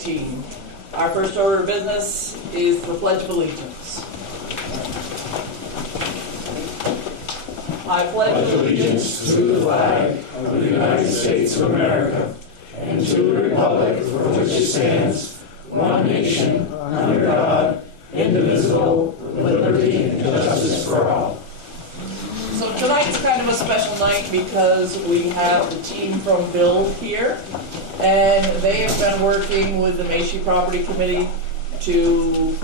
2019. Our first order of business is the Pledge of Allegiance. I pledge allegiance to the flag of the United States of America and to the republic for which it stands, one nation, under God, indivisible, with liberty and justice for all. So tonight's kind of a special night because we have the team from Build here, and they have been working with the Macy Property Committee to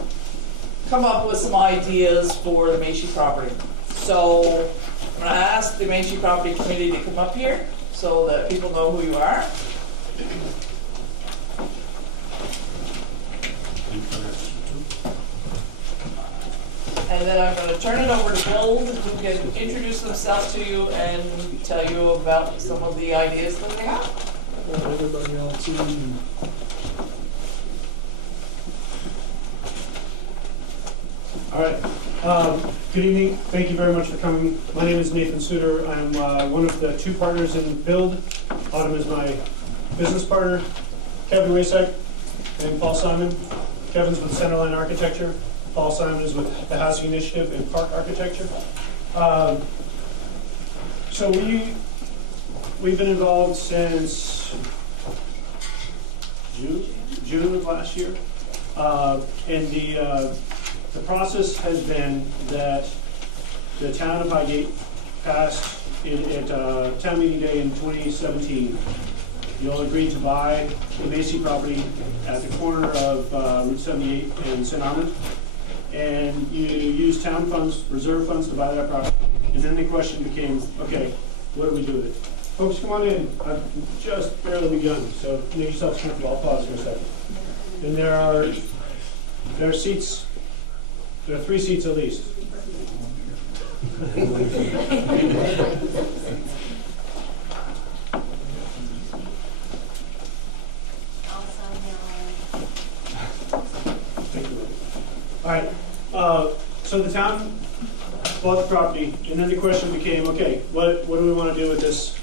come up with some ideas for the Macy property. So I'm going to ask the Macy Property Committee to come up here so that people know who you are. And then I'm going to turn it over to Build, who can introduce themselves to you and tell you about some of the ideas that they have. Everybody on team. All right. Good evening. Thank you very much for coming. My name is Nathan Suter. I'm one of the two partners in Build. Autumn is my business partner. Kevin Wayside and Paul Simon. Kevin's with Centerline Architecture. Paul Simon is with the Housing Initiative and Park Architecture. So we've been involved since June of last year, and the process has been that the town of Highgate passed at town meeting day in 2017. You all agreed to buy the Macy property at the corner of Route 78 and St. Armand. And you use town funds, reserve funds, to buy that property. And then the question became, okay, what do we do with it? Folks, come on in. I've just barely begun, so make yourselves comfortable. I'll pause for a second. And there are seats. There are 3 seats at least. Thank you. All right. So the town bought the property, and then the question became, okay, what do we want to do with this?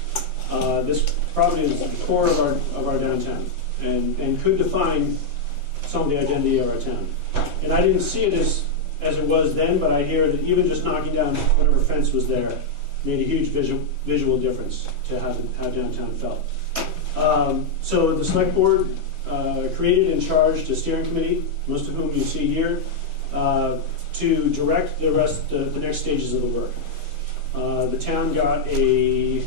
This property is the core of our downtown, and could define some of the identity of our town. And I didn't see it as it was then, but I hear that even just knocking down whatever fence was there made a huge visual difference to how downtown felt. So the select board created and charged a steering committee, most of whom you see here, to direct the next stages of the work. The town got a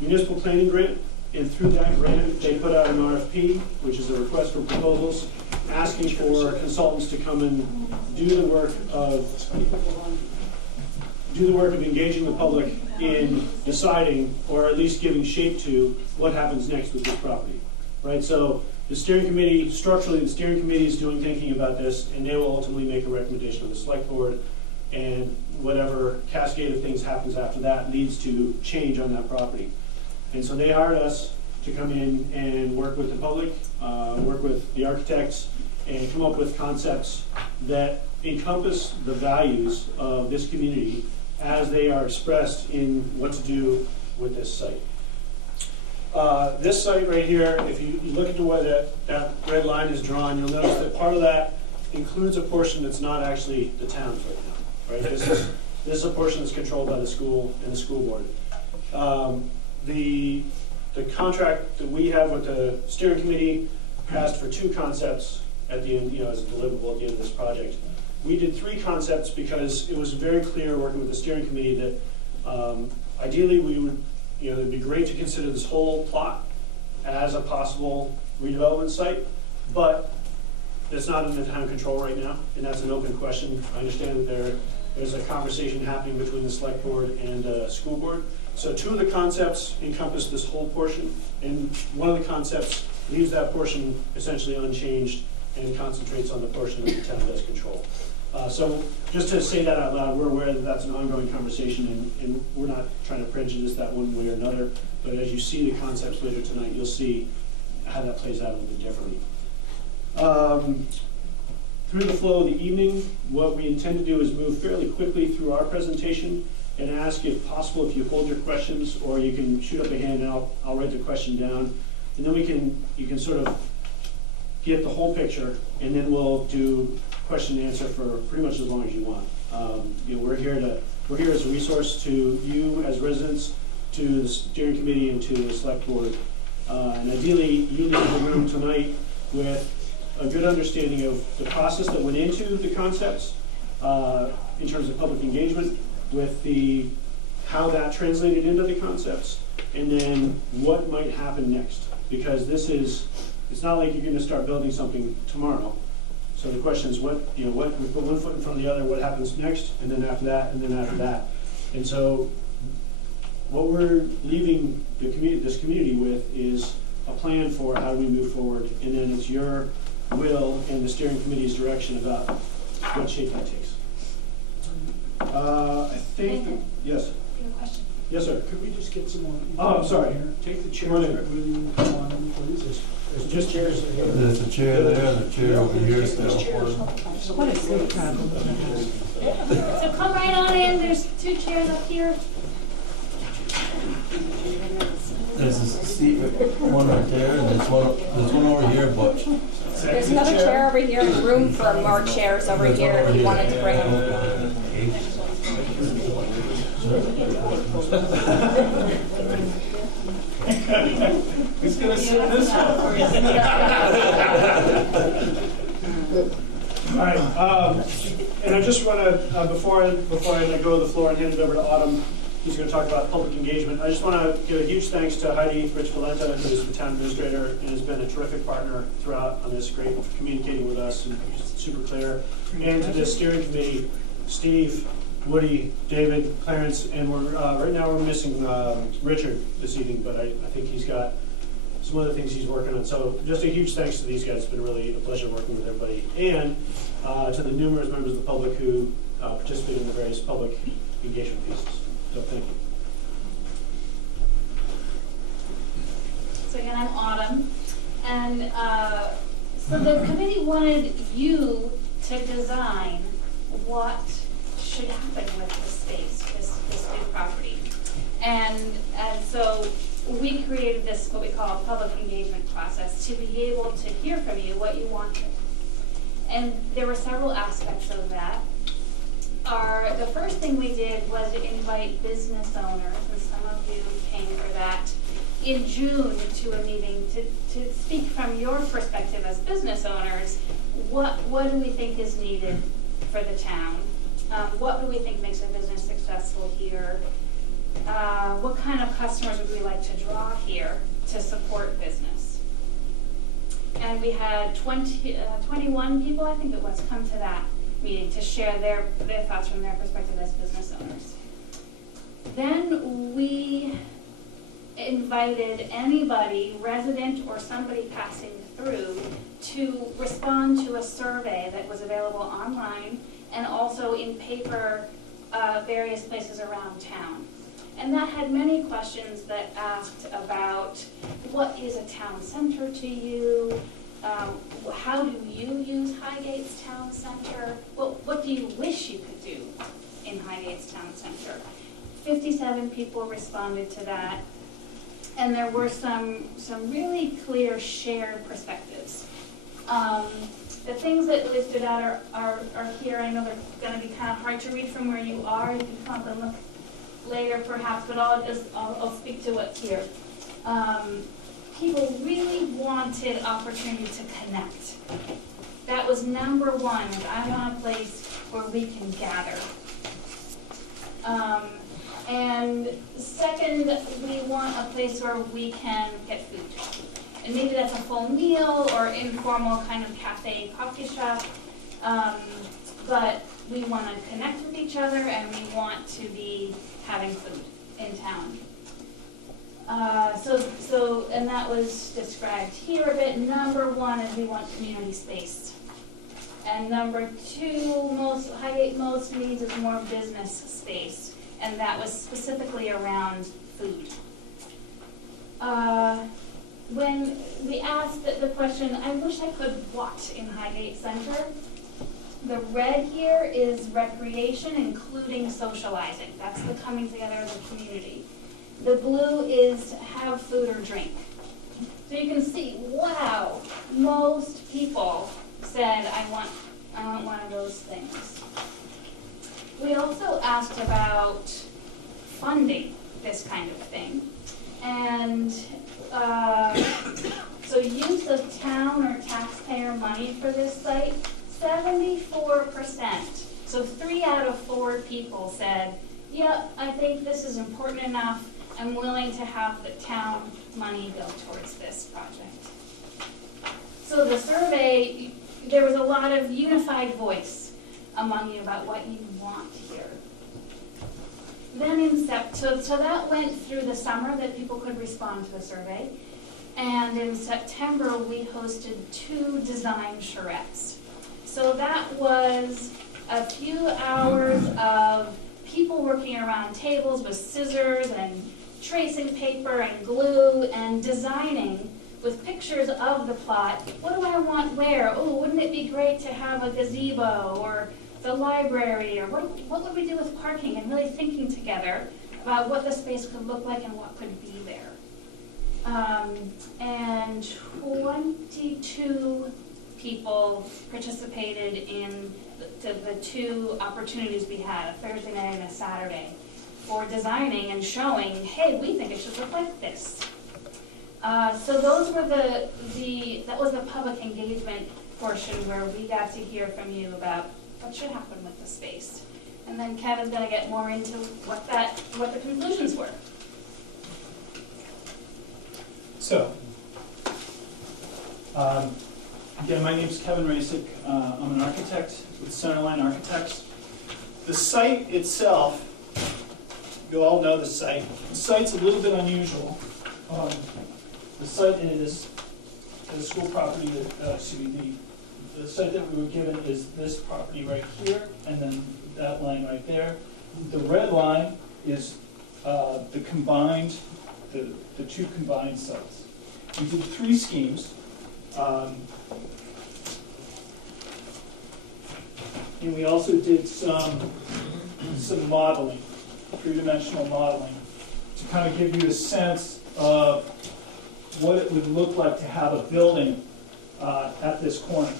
municipal planning grant, and through that grant they put out an RFP, which is a request for proposals, asking for consultants to come and do the work of engaging the public in deciding, or at least giving shape to, what happens next with this property. Right? So the steering committee, structurally, the steering committee is doing thinking about this, and they will ultimately make a recommendation to the select board, and whatever cascade of things happens after that leads to change on that property. And so they hired us to come in and work with the public, work with the architects, and come up with concepts that encompass the values of this community as they are expressed in what to do with this site. This site right here, if you look at the way that red line is drawn, you'll notice that part of that includes a portion that's not actually the town's right now. Right? This is a portion that's controlled by the school and the school board. The contract that we have with the steering committee asked for 2 concepts at the end, as a deliverable at the end of this project. We did 3 concepts because it was very clear working with the steering committee that ideally we would, it'd be great to consider this whole plot as a possible redevelopment site, but it's not in the town control right now, and that's an open question. I understand that there's a conversation happening between the select board and the school board. So 2 of the concepts encompass this whole portion, and one of the concepts leaves that portion essentially unchanged and concentrates on the portion that the town does control. So just to say that out loud, we're aware that that's an ongoing conversation, and we're not trying to prejudice that one way or another, but as you see the concepts later tonight, you'll see how that plays out a little bit differently. Through the flow of the evening, what we intend to do is move fairly quickly through our presentation and ask, if possible, if you hold your questions, or you can shoot up a hand and I'll write the question down, and then you can sort of get the whole picture, and then we'll do question and answer for pretty much as long as you want. We're here as a resource to you as residents, to the steering committee, and to the select board. And ideally, you leave the room tonight with a good understanding of the process that went into the concepts in terms of public engagement, with how that translated into the concepts, and then what might happen next. Because it's not like you're going to start building something tomorrow. So the question is, we put one foot in front of the other, what happens next, and then after that, and then after that. And so what we're leaving this community with is a plan for how we move forward, and then it's your will and the steering committee's direction about what shape that takes. I think, Nathan, yes. you have a question? Yes, sir. Could we just get some more? Oh, I'm sorry. Take the chair Come on with in. you, come on in, please. There's just chairs here. There's a chair there and a chair over here still. What a silly problem. So come right on in, there's 2 chairs up here. There's a seat, one right there, and there's one over here, Butch. There's another chair over here and room for more chairs over here if you wanted to bring them. Who's going to sit this one? All right, and I just want to, before I let go of the floor and hand it over to Autumn, who's going to talk about public engagement, I just want to give a huge thanks to Heidi Rich-Valenta, who is the town administrator and has been a terrific partner throughout on this, great communicating with us and super clear, and to the steering committee, Steve, Woody, David, Clarence, and right now we're missing Richard this evening, but I think he's got some other things he's working on. So just a huge thanks to these guys. It's been really a pleasure working with everybody. And to the numerous members of the public who participated in the various public engagement pieces. So thank you. So again, I'm Autumn. And so the committee wanted you to design what should happen with this space, this new property. And so we created this, what we call a public engagement process, to be able to hear from you what you wanted. And there were several aspects of that. The first thing we did was invite business owners, and some of you came for that, in June to a meeting to speak from your perspective as business owners. What do we think is needed for the town? What do we think makes a business successful here? What kind of customers would we like to draw here to support business? And we had 21 people, I think it was, come to that meeting to share their thoughts from their perspective as business owners. Then we invited anybody, resident or somebody passing through, to respond to a survey that was available online and also in paper, various places around town. And that had many questions that asked about what is a town center to you? How do you use Highgate's town center? What do you wish you could do in Highgate's town center? 57 people responded to that. And there were some really clear shared perspectives. The things that really stood out are here. I know they're going to be kind of hard to read from where you are. You can come up and look later perhaps, but I'll speak to what's here. People really wanted opportunity to connect. That was number one. I want a place where we can gather. And second, we want a place where we can get food. And maybe that's a full meal or informal kind of cafe, coffee shop. But we want to connect with each other and we want to be having food in town. And that was described here a bit. Number one is we want community space. And number two, Highgate most needs is more business space. And that was specifically around food. When we asked the question, I wish I could what in Highgate Center? The red here is recreation, including socializing. That's the coming together of the community. The blue is have food or drink. So you can see, wow, most people said, I want one of those things. We also asked about funding this kind of thing. And so use of town or taxpayer money for this site, 74%. So 3 out of 4 people said, yeah, I think this is important enough. I'm willing to have the town money go towards this project. So the survey, there was a lot of unified voice among you about what you want here. Then so that went through the summer that people could respond to the survey. And in September, we hosted 2 design charrettes. So that was a few hours of people working around tables with scissors and tracing paper and glue and designing with pictures of the plot. What do I want where? Oh, wouldn't it be great to have a gazebo or the library, or what would we do with parking, and really thinking together about what the space could look like and what could be there. And 22 people participated in the 2 opportunities we had, a Thursday night and a Saturday, for designing and showing, hey, we think it should look like this. So those were that was the public engagement portion where we got to hear from you about what should happen with the space. And then Kevin's going to get more into what the conclusions were. So, again, my name is Kevin Rasick. I'm an architect with Centerline Architects. The site itself, you all know the site. The site's a little bit unusual. The site is the school property that, the site that we were given is this property right here, and then that line right there. The red line is the 2 combined sites. We did 3 schemes. And we also did some modeling, 3-dimensional modeling, to kind of give you a sense of what it would look like to have a building at this corner.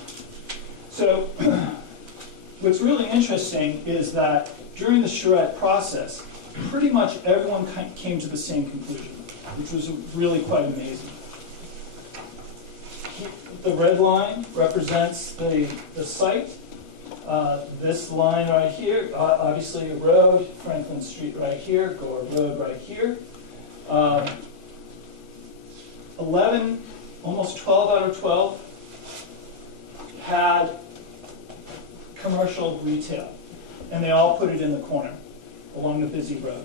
So what's really interesting is that during the charrette process, pretty much everyone came to the same conclusion, which was really quite amazing. The red line represents the site. This line right here, obviously a road, Franklin Street right here, Gore Road right here. 11, almost 12 out of 12 had commercial retail, and they all put it in the corner along the busy road.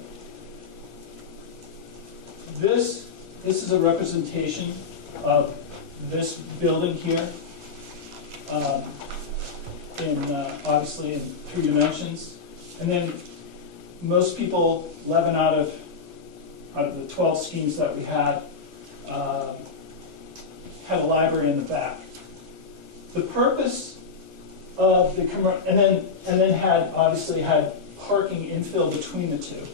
This is a representation of this building here, obviously in 3 dimensions. And then most people, 11 out of the 12 schemes that we had a library in the back. The purpose of the and then obviously had parking infill between the 2.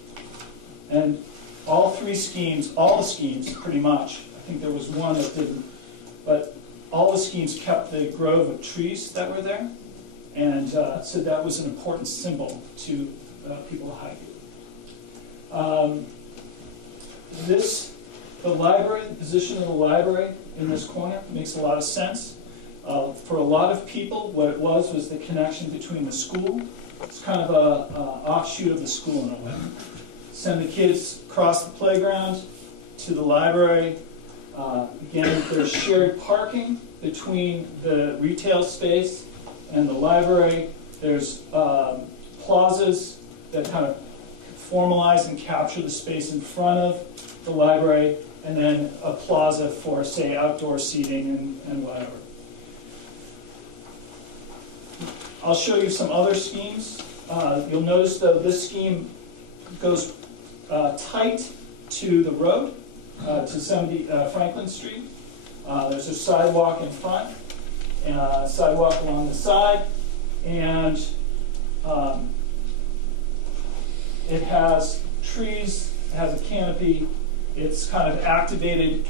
And all 3 schemes, all the schemes pretty much, I think there was one that didn't, but all the schemes kept the grove of trees that were there. And so that was an important symbol to people of Highgate. The library, the position of the library in this corner makes a lot of sense. For a lot of people, what it was the connection between the school. It's kind of an offshoot of the school in a way. Send the kids across the playground to the library. Again, there's shared parking between the retail space and the library. There's plazas that kind of formalize and capture the space in front of the library, and then a plaza for, say, outdoor seating and whatever. I'll show you some other schemes. You'll notice, though, this scheme goes tight to the road, to 70 Franklin Street. There's a sidewalk in front, and a sidewalk along the side, and it has trees, it has a canopy. It's kind of activated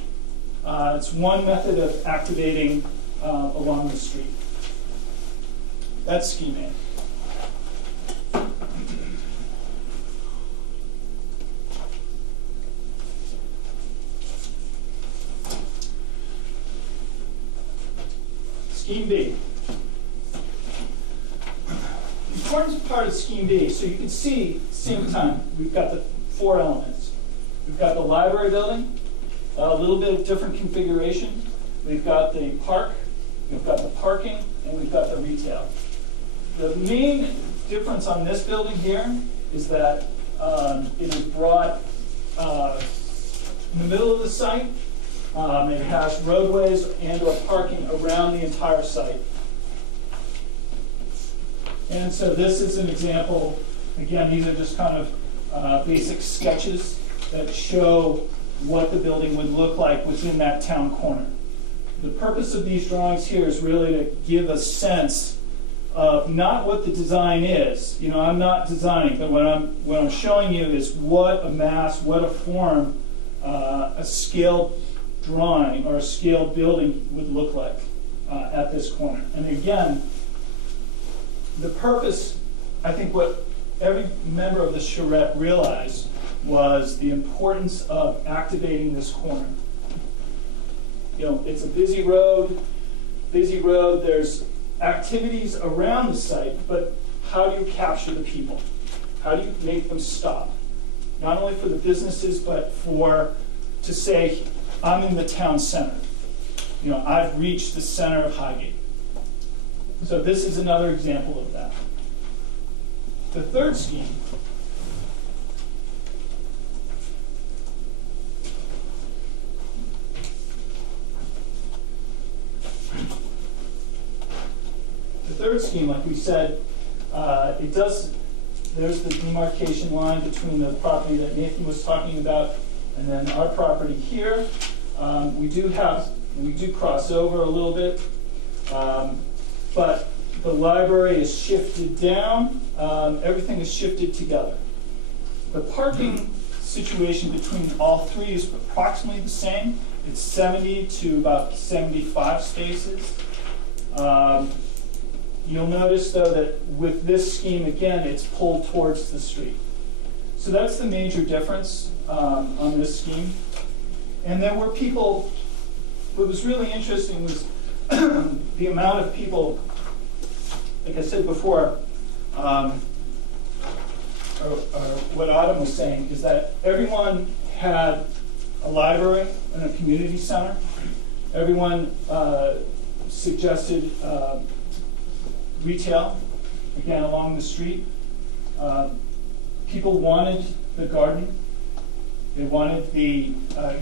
It's one method of activating along the street. That's scheme A. Scheme B. The important part of Scheme B, so you can see, same time, we've got the 4 elements. We've got the library building, a little bit of different configuration. We've got the park, we've got the parking, and we've got the retail. The main difference on this building here is that it is brought in the middle of the site. It has roadways and/or parking around the entire site. And so this is an example. Again, these are just kind of basic sketches that show what the building would look like within that town corner. The purpose of these drawings here is really to give a sense of not what the design is. You know, I'm not designing, but what I'm showing you is what a mass, what a form, a scale drawing or a scale building would look like at this corner. And again, the purpose, I think what every member of the charrette realized was the importance of activating this corner. You know, it's a busy road, there's activities around the site, but how do you capture the people? How do you make them stop? Not only for the businesses, but to say, I'm in the town center. You know, I've reached the center of Highgate. So this is another example of that. The third scheme like we said, there's the demarcation line between the property that Nathan was talking about and then our property here. We do cross over a little bit, but the library is shifted down. Everything is shifted together. The parking situation between all three is approximately the same. It's 70 to about 75 spaces. You'll notice, though, that with this scheme, again, it's pulled towards the street. So that's the major difference on this scheme. And there were people, what was really interesting was the amount of people, like I said before, or what Autumn was saying, is that everyone had a library and a community center. Everyone suggested retail, again, along the street. People wanted the garden. They wanted the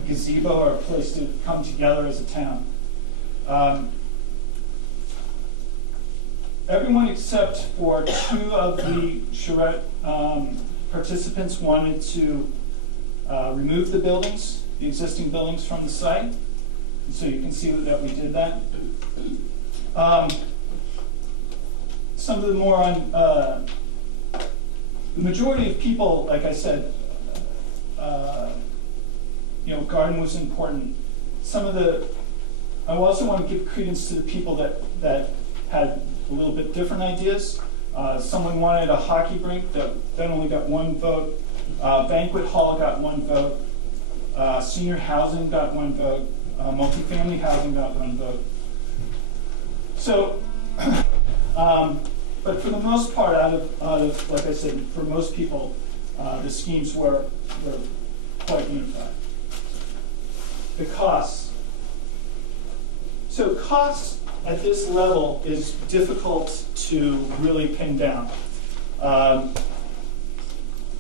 gazebo or a place to come together as a town. Everyone except for 2 of the charrette participants wanted to remove the buildings, the existing buildings from the site. And so you can see that we did that. Some of the more on, the majority of people, like I said, garden was important. I also want to give credence to the people that had a little bit different ideas. Someone wanted a hockey rink that only got 1 vote. Banquet hall got 1 vote. Senior housing got 1 vote. Multifamily housing got 1 vote. So, but for the most part, out of like I said, for most people, the schemes were quite unified. The costs. So costs at this level is difficult to really pin down.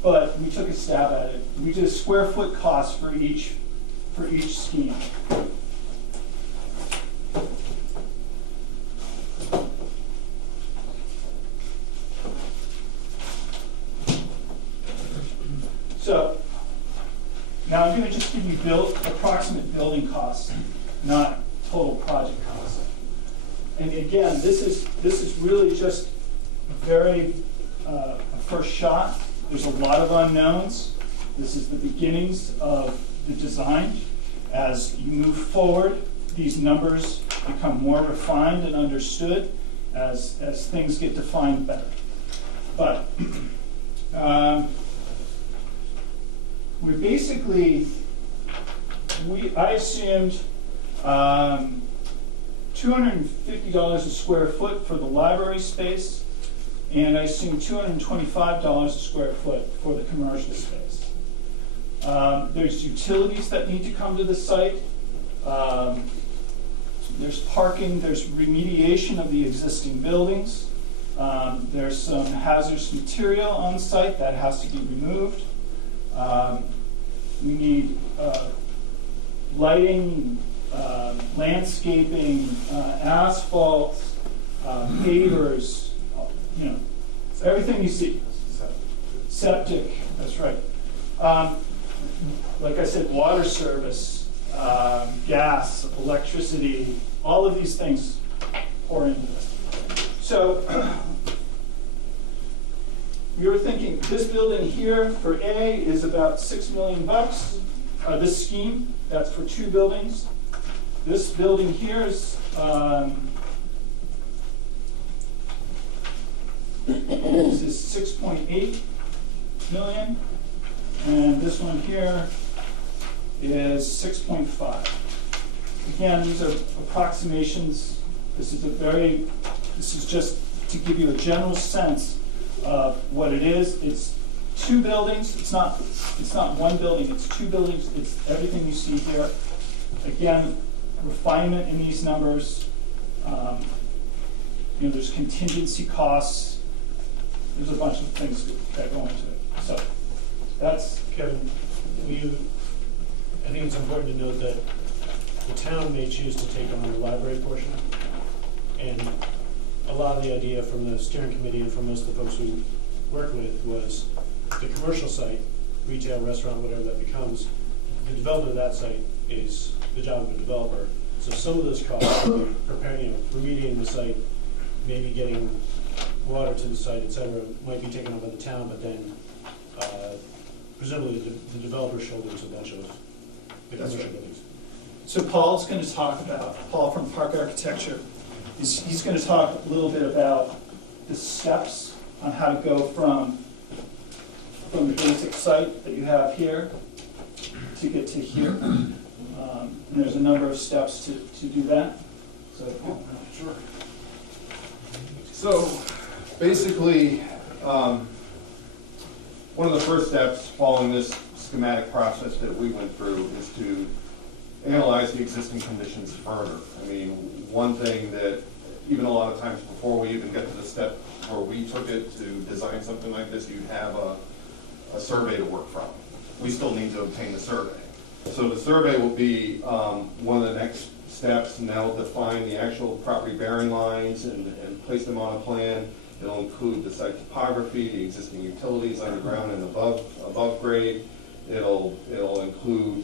But we took a stab at it. We did a square foot cost for each scheme. So now I'm going to just give you approximate building costs, not total project costs. And again, this is really just a first shot. There's a lot of unknowns. This is the beginnings of the design. As you move forward, these numbers become more refined and understood as things get defined better. But we basically, I assumed $250 a square foot for the library space, and I assumed $225 a square foot for the commercial space. There's utilities that need to come to the site. There's parking, there's remediation of the existing buildings. There's some hazardous material on site that has to be removed. We need lighting, landscaping, asphalt, pavers, everything you see. Septic, that's right. Like I said, water service, gas, electricity, all of these things pour into this. So we were thinking this building here for A is about $6 million. This scheme, that's for 2 buildings. This building here is this is 6.8 million, and this one here is 6.5. Again, these are approximations. This is just to give you a general sense of what it is. It's 2 buildings. It's not one building. It's 2 buildings. It's everything you see here. Again, refinement in these numbers. There's contingency costs. There's a bunch of things that go into it. So that's Kevin, I think it's important to note that the town may choose to take on the library portion, and a lot of the idea from the steering committee and from most of the folks we worked with was the commercial site, retail, restaurant, whatever that becomes, the development of that site is the job of the developer. So some of those costs, preparing, remediating the site, maybe getting water to the site, et cetera, might be taken on by the town, but then presumably the developer shoulders a bunch of the commercial buildings. So Paul's going to talk about, Paul from Park Architecture, he's going to talk a little bit about the steps on how to go from the basic site that you have here to get to here. And there's a number of steps to do that. So, sure. So basically, one of the first steps following this schematic process that we went through is to analyze the existing conditions further. I mean, one thing that even a lot of times before we even get to the step where we took it to design something like this, you have a survey to work from. We still need to obtain the survey. So the survey will be one of the next steps, and that'll define the actual property bearing lines and place them on a plan. It'll include the site topography, the existing utilities underground and above grade. It'll include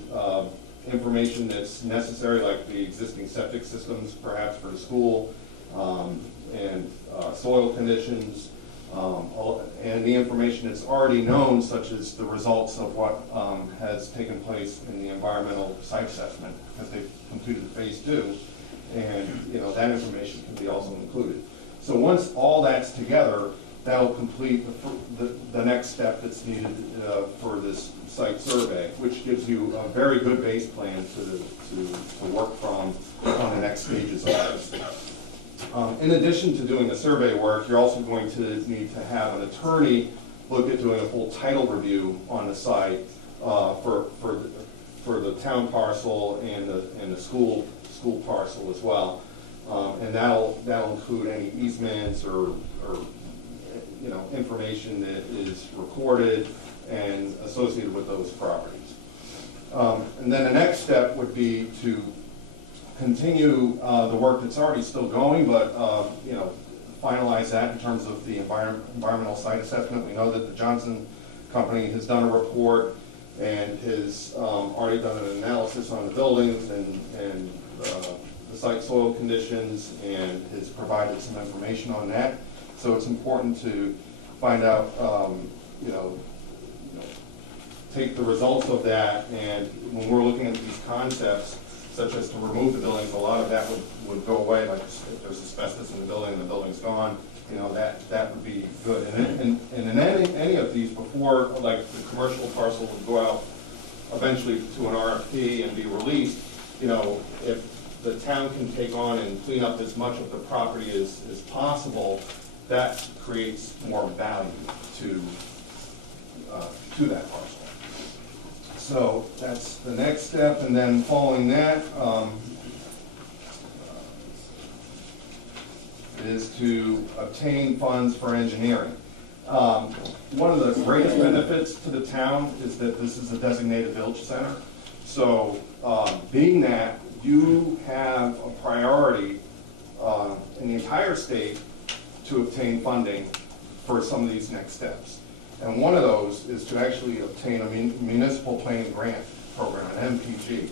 information that's necessary, like the existing septic systems, perhaps for the school, and soil conditions, and the information that's already known, such as the results of what has taken place in the environmental site assessment, because they've completed phase 2, and that information can be also included. So once all that's together, that'll complete the next step that's needed for this site survey, which gives you a very good base plan to work from on the next stages of this. In addition to doing the survey work, you're also going to need to have an attorney look at doing a full title review on the site for the town parcel and the school parcel as well, and that'll include any easements or information that is recorded and associated with those properties. And then the next step would be to continue the work that's already still going, but finalize that in terms of the environmental site assessment. We know that the Johnson Company has done a report and has already done an analysis on the buildings and the site soil conditions, and has provided some information on that. So it's important to find out, take the results of that, and when we're looking at these concepts, such as to remove the buildings, a lot of that would go away, like if there's asbestos in the building and the building's gone, you know, that would be good. And in any of these, before, like the commercial parcel would go out eventually to an RFP and be released, you know, if the town can take on and clean up as much of the property as possible, that creates more value to that parcel. So that's the next step, and then following that is to obtain funds for engineering. One of the greatest benefits to the town is that this is a designated village center. So being that you have a priority in the entire state to obtain funding for some of these next steps. And one of those is to actually obtain a municipal planning grant program, an MPG.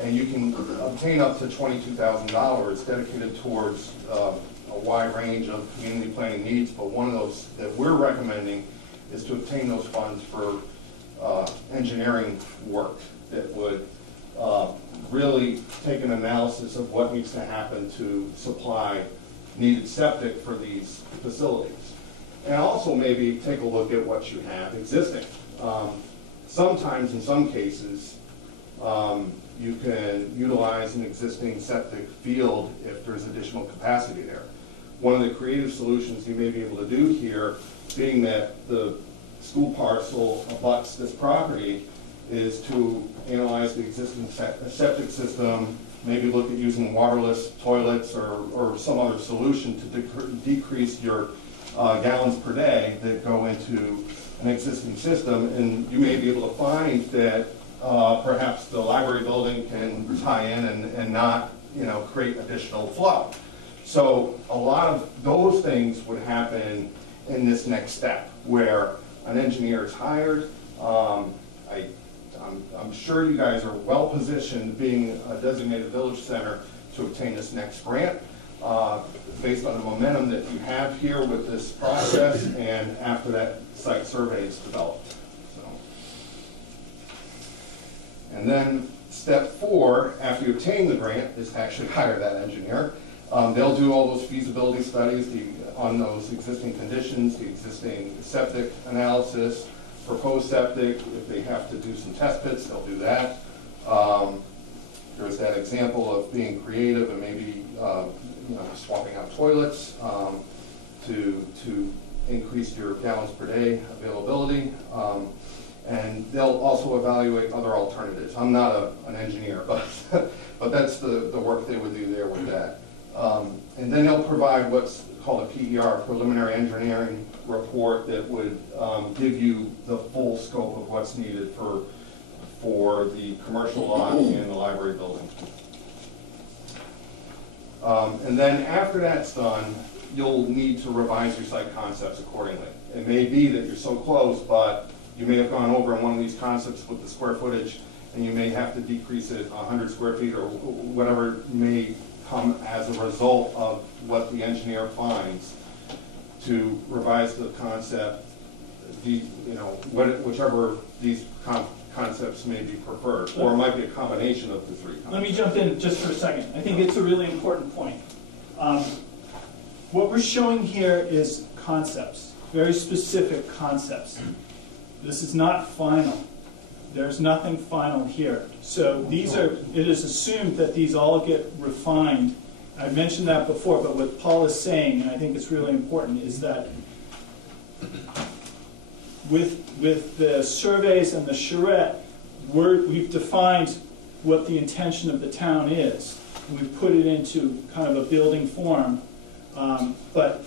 And you can obtain up to $22,000 dedicated towards a wide range of community planning needs, but one of those that we're recommending is to obtain those funds for engineering work that would really take an analysis of what needs to happen to supply needed septic for these facilities. And also maybe take a look at what you have existing. Sometimes, in some cases, you can utilize an existing septic field if there's additional capacity there. One of the creative solutions you may be able to do here, being that the school parcel abuts this property, is to analyze the existing septic system, maybe look at using waterless toilets or some other solution to decrease your gallons per day that go into an existing system, and you may be able to find that perhaps the library building can tie in and not, you know, create additional flow. So a lot of those things would happen in this next step, where an engineer is hired. I'm sure you guys are well positioned, being a designated village center, to obtain this next grant based on the momentum that you have here with this process, and after that site survey is developed. So, and then step 4, after you obtain the grant, is to actually hire that engineer. They'll do all those feasibility studies on those existing conditions, the existing septic analysis, proposed septic. If they have to do some test pits, they'll do that. There's that example of being creative and maybe you know, swapping out toilets to increase your gallons per day availability. And they'll also evaluate other alternatives. I'm not an engineer, but that's the work they would do there with that. And then they'll provide what's called a PER, preliminary engineering report, that would give you the full scope of what's needed for the commercial lot and the library building. And then after that's done, you'll need to revise your site concepts accordingly. It may be that you're so close, but you may have gone over on one of these concepts with the square footage, and you may have to decrease it 100 square feet or whatever may come as a result of what the engineer finds, to revise the concept, whichever these concepts may be preferred, or it might be a combination of the 3 concepts. Let me jump in just for a second. I think it's a really important point. What we're showing here is concepts, very specific concepts. This is not final. There's nothing final here. So these are, it is assumed that these all get refined. I mentioned that before, but what Paul is saying, and I think it's really important, is that with the surveys and the charrette, we've defined what the intention of the town is. We've put it into kind of a building form, but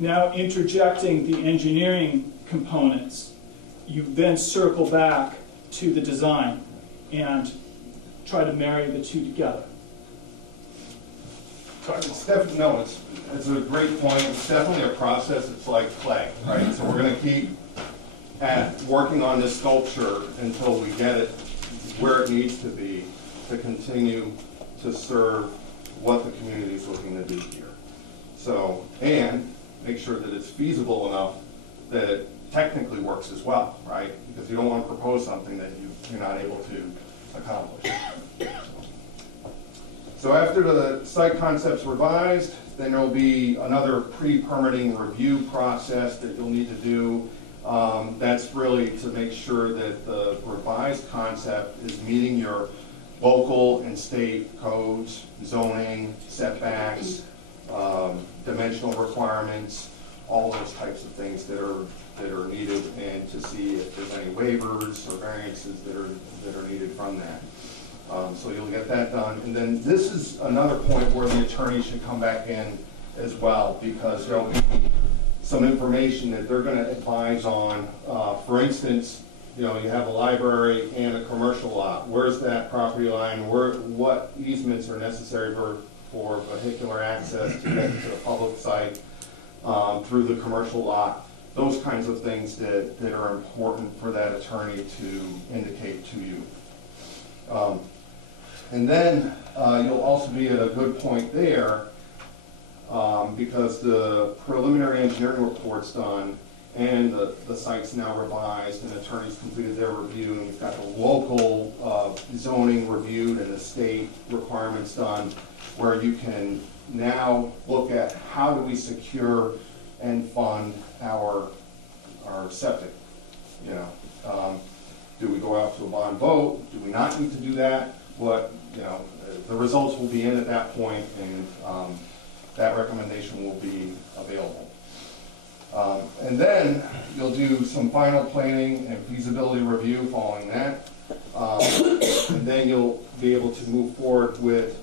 now interjecting the engineering components, you then circle back to the design and try to marry the two together. It's a great point. It's definitely a process. It's like clay, right? So we're going to keep working on this sculpture until we get it where it needs to be to continue to serve what the community is looking to do here. So, and make sure that it's feasible enough that it technically works as well, right? Because you don't want to propose something that you're not able to accomplish. So after the site concept's revised, then there'll be another pre-permitting review process that you'll need to do. That's really to make sure that the revised concept is meeting your local and state codes, zoning, setbacks, dimensional requirements, all those types of things that are needed, and to see if there's any waivers or variances that are needed from that. So you'll get that done. And then this is another point where the attorney should come back in as well, because there'll be some information that they're going to advise on. For instance, you have a library and a commercial lot. Where's that property line? What easements are necessary for vehicular access to get to the public site through the commercial lot? Those kinds of things that are important for that attorney to indicate to you. And then you'll also be at a good point there because the preliminary engineering report's done and the site's now revised and attorneys completed their review, and you've got the local zoning reviewed and the state requirements done, where you can now look at how do we secure and fund our septic. Do we go out to a bond vote? Do we not need to do that? The results will be in at that point, and that recommendation will be available. And then you'll do some final planning and feasibility review following that. And then you'll be able to move forward with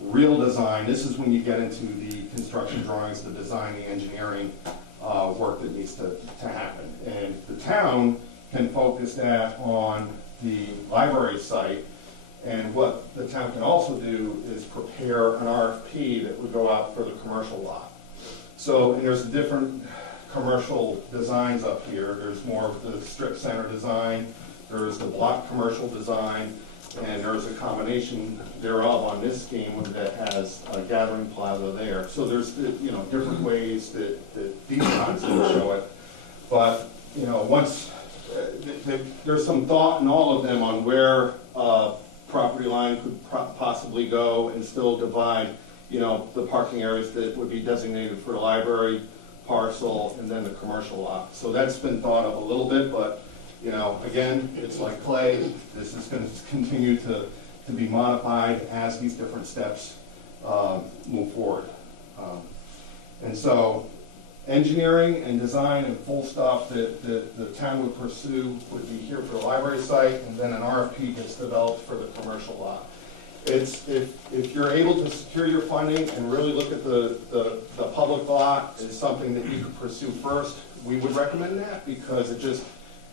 real design. This is when you get into the construction drawings, the design, the engineering work that needs to happen. And the town can focus that on the library site. And what the town can also do is prepare an RFP that would go out for the commercial lot. So, and there's different commercial designs up here. There's more of the strip center design, there's the block commercial design, and there's a combination thereof on this scheme that has a gathering plaza there. So there's different ways that these concepts show it. But once there's some thought in all of them on where property line could possibly go and still divide, the parking areas that would be designated for the library parcel and then the commercial lot. So that's been thought of a little bit, but again, it's like clay. This is going to continue to be modified as these different steps move forward. And so engineering and design and full stuff that the town would pursue would be here for the library site, and then an RFP gets developed for the commercial lot. If you're able to secure your funding and really look at the public lot as something that you could pursue first, we would recommend that, because it just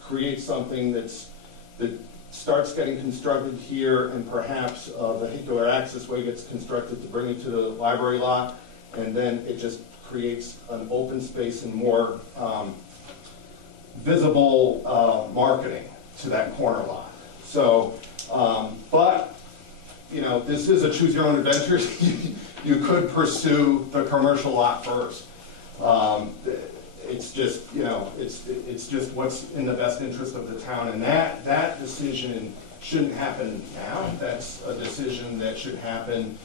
creates something that starts getting constructed here, and perhaps a vehicular access way gets constructed to bring it to the library lot, and then it just creates an open space and more visible marketing to that corner lot. So, but this is a choose your own adventure. You could pursue the commercial lot first. It's just, it's just what's in the best interest of the town, and that decision shouldn't happen now. That's a decision that should happen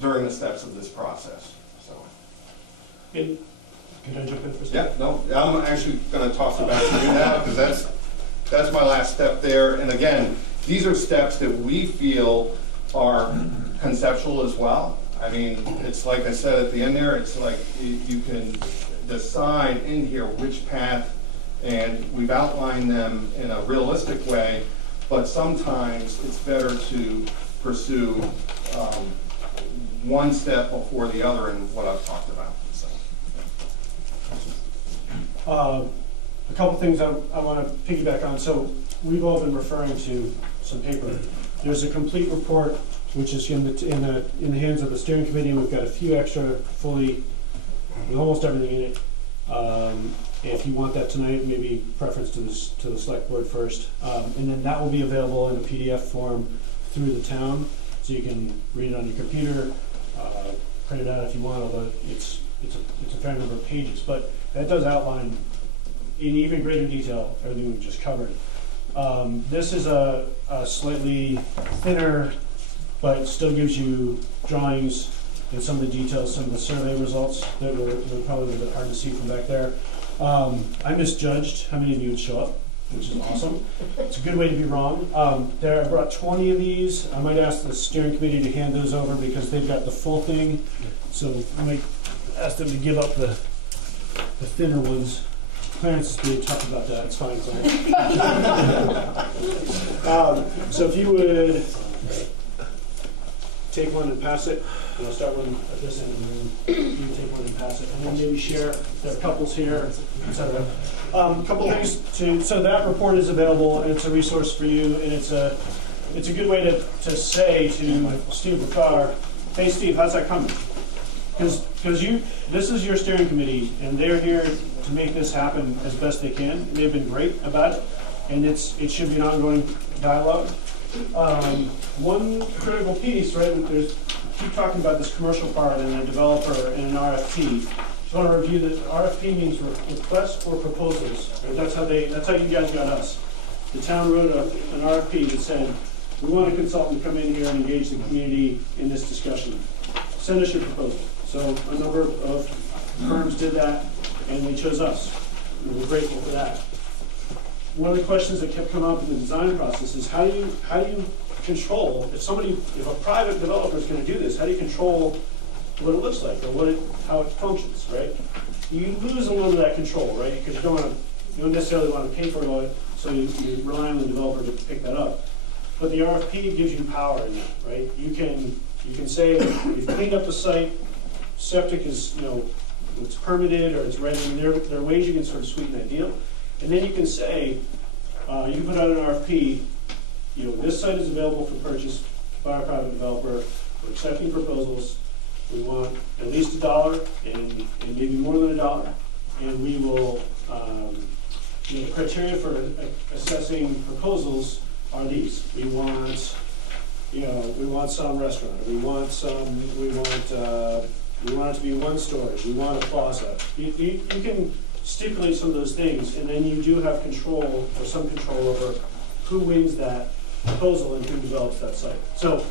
during the steps of this process. So, can I jump in for a second? yeah, no, I'm actually going to toss it back to you now, because that's my last step there. And again, these are steps that we feel are conceptual as well. I mean, it's like I said at the end there, it's like you can decide in here which path, and we've outlined them in a realistic way, but sometimes it's better to pursue one step before the other in what I've talked about. So. A couple things I want to piggyback on. So we've all been referring to some paper. There's a complete report which is in the hands of the steering committee. We've got a few extra fully with almost everything in it. If you want that tonight, maybe preference to the select board first, and then that will be available in a PDF form through the town, so you can read it on your computer, print it out if you want. Although it's a fair number of pages, but that does outline in even greater detail everything we've just covered. This is a slightly thinner, but it still gives you drawings and some of the details, some of the survey results that were probably a bit hard to see from back there. I misjudged how many of you would show up, which is awesome. It's a good way to be wrong. I brought 20 of these. I might ask the steering committee to hand those over because they've got the full thing. So I might ask them to give up the thinner ones. Clarence is being tough about that. It's fine, Clarence. So if you would take one and pass it, and I'll start one at this end, and then you take one and pass it, and then maybe share. There are couples here, etc. Couple things so that report is available, and it's a resource for you, and it's a good way to say to Steve Baccar, hey Steve, how's that coming? Because this is your steering committee, and they're here to make this happen as best they can. They've been great about it, and it should be an ongoing dialogue. One critical piece, right? Keep talking about this commercial part and a developer and an RFP. Just want to review that RFP means request for proposals. Right? That's how you guys got us. The town wrote an RFP that said, we want a consultant to come in here and engage the community in this discussion. Send us your proposal. So a number of firms did that, and they chose us. And we're grateful for that. One of the questions that kept coming up in the design process is how do you control if a private developer is going to do this? How do you control what it looks like or how it functions? Right? You lose a little bit of that control, right? Because you don't necessarily want to pay for it, so you rely on the developer to pick that up. But the RFP gives you power in that, right? You can say you've cleaned up the site, septic is it's permitted or it's ready. And there are ways you can sort of sweeten that deal. And then you can say, you can put out an RFP, this site is available for purchase by a private developer. We're accepting proposals. We want at least $1 and maybe more than $1. And we will, the criteria for assessing proposals are these. We want some restaurant. We want it to be one story. We want a plaza. You can stipulate some of those things, and then you do have control or some control over who wins that proposal and who develops that site. So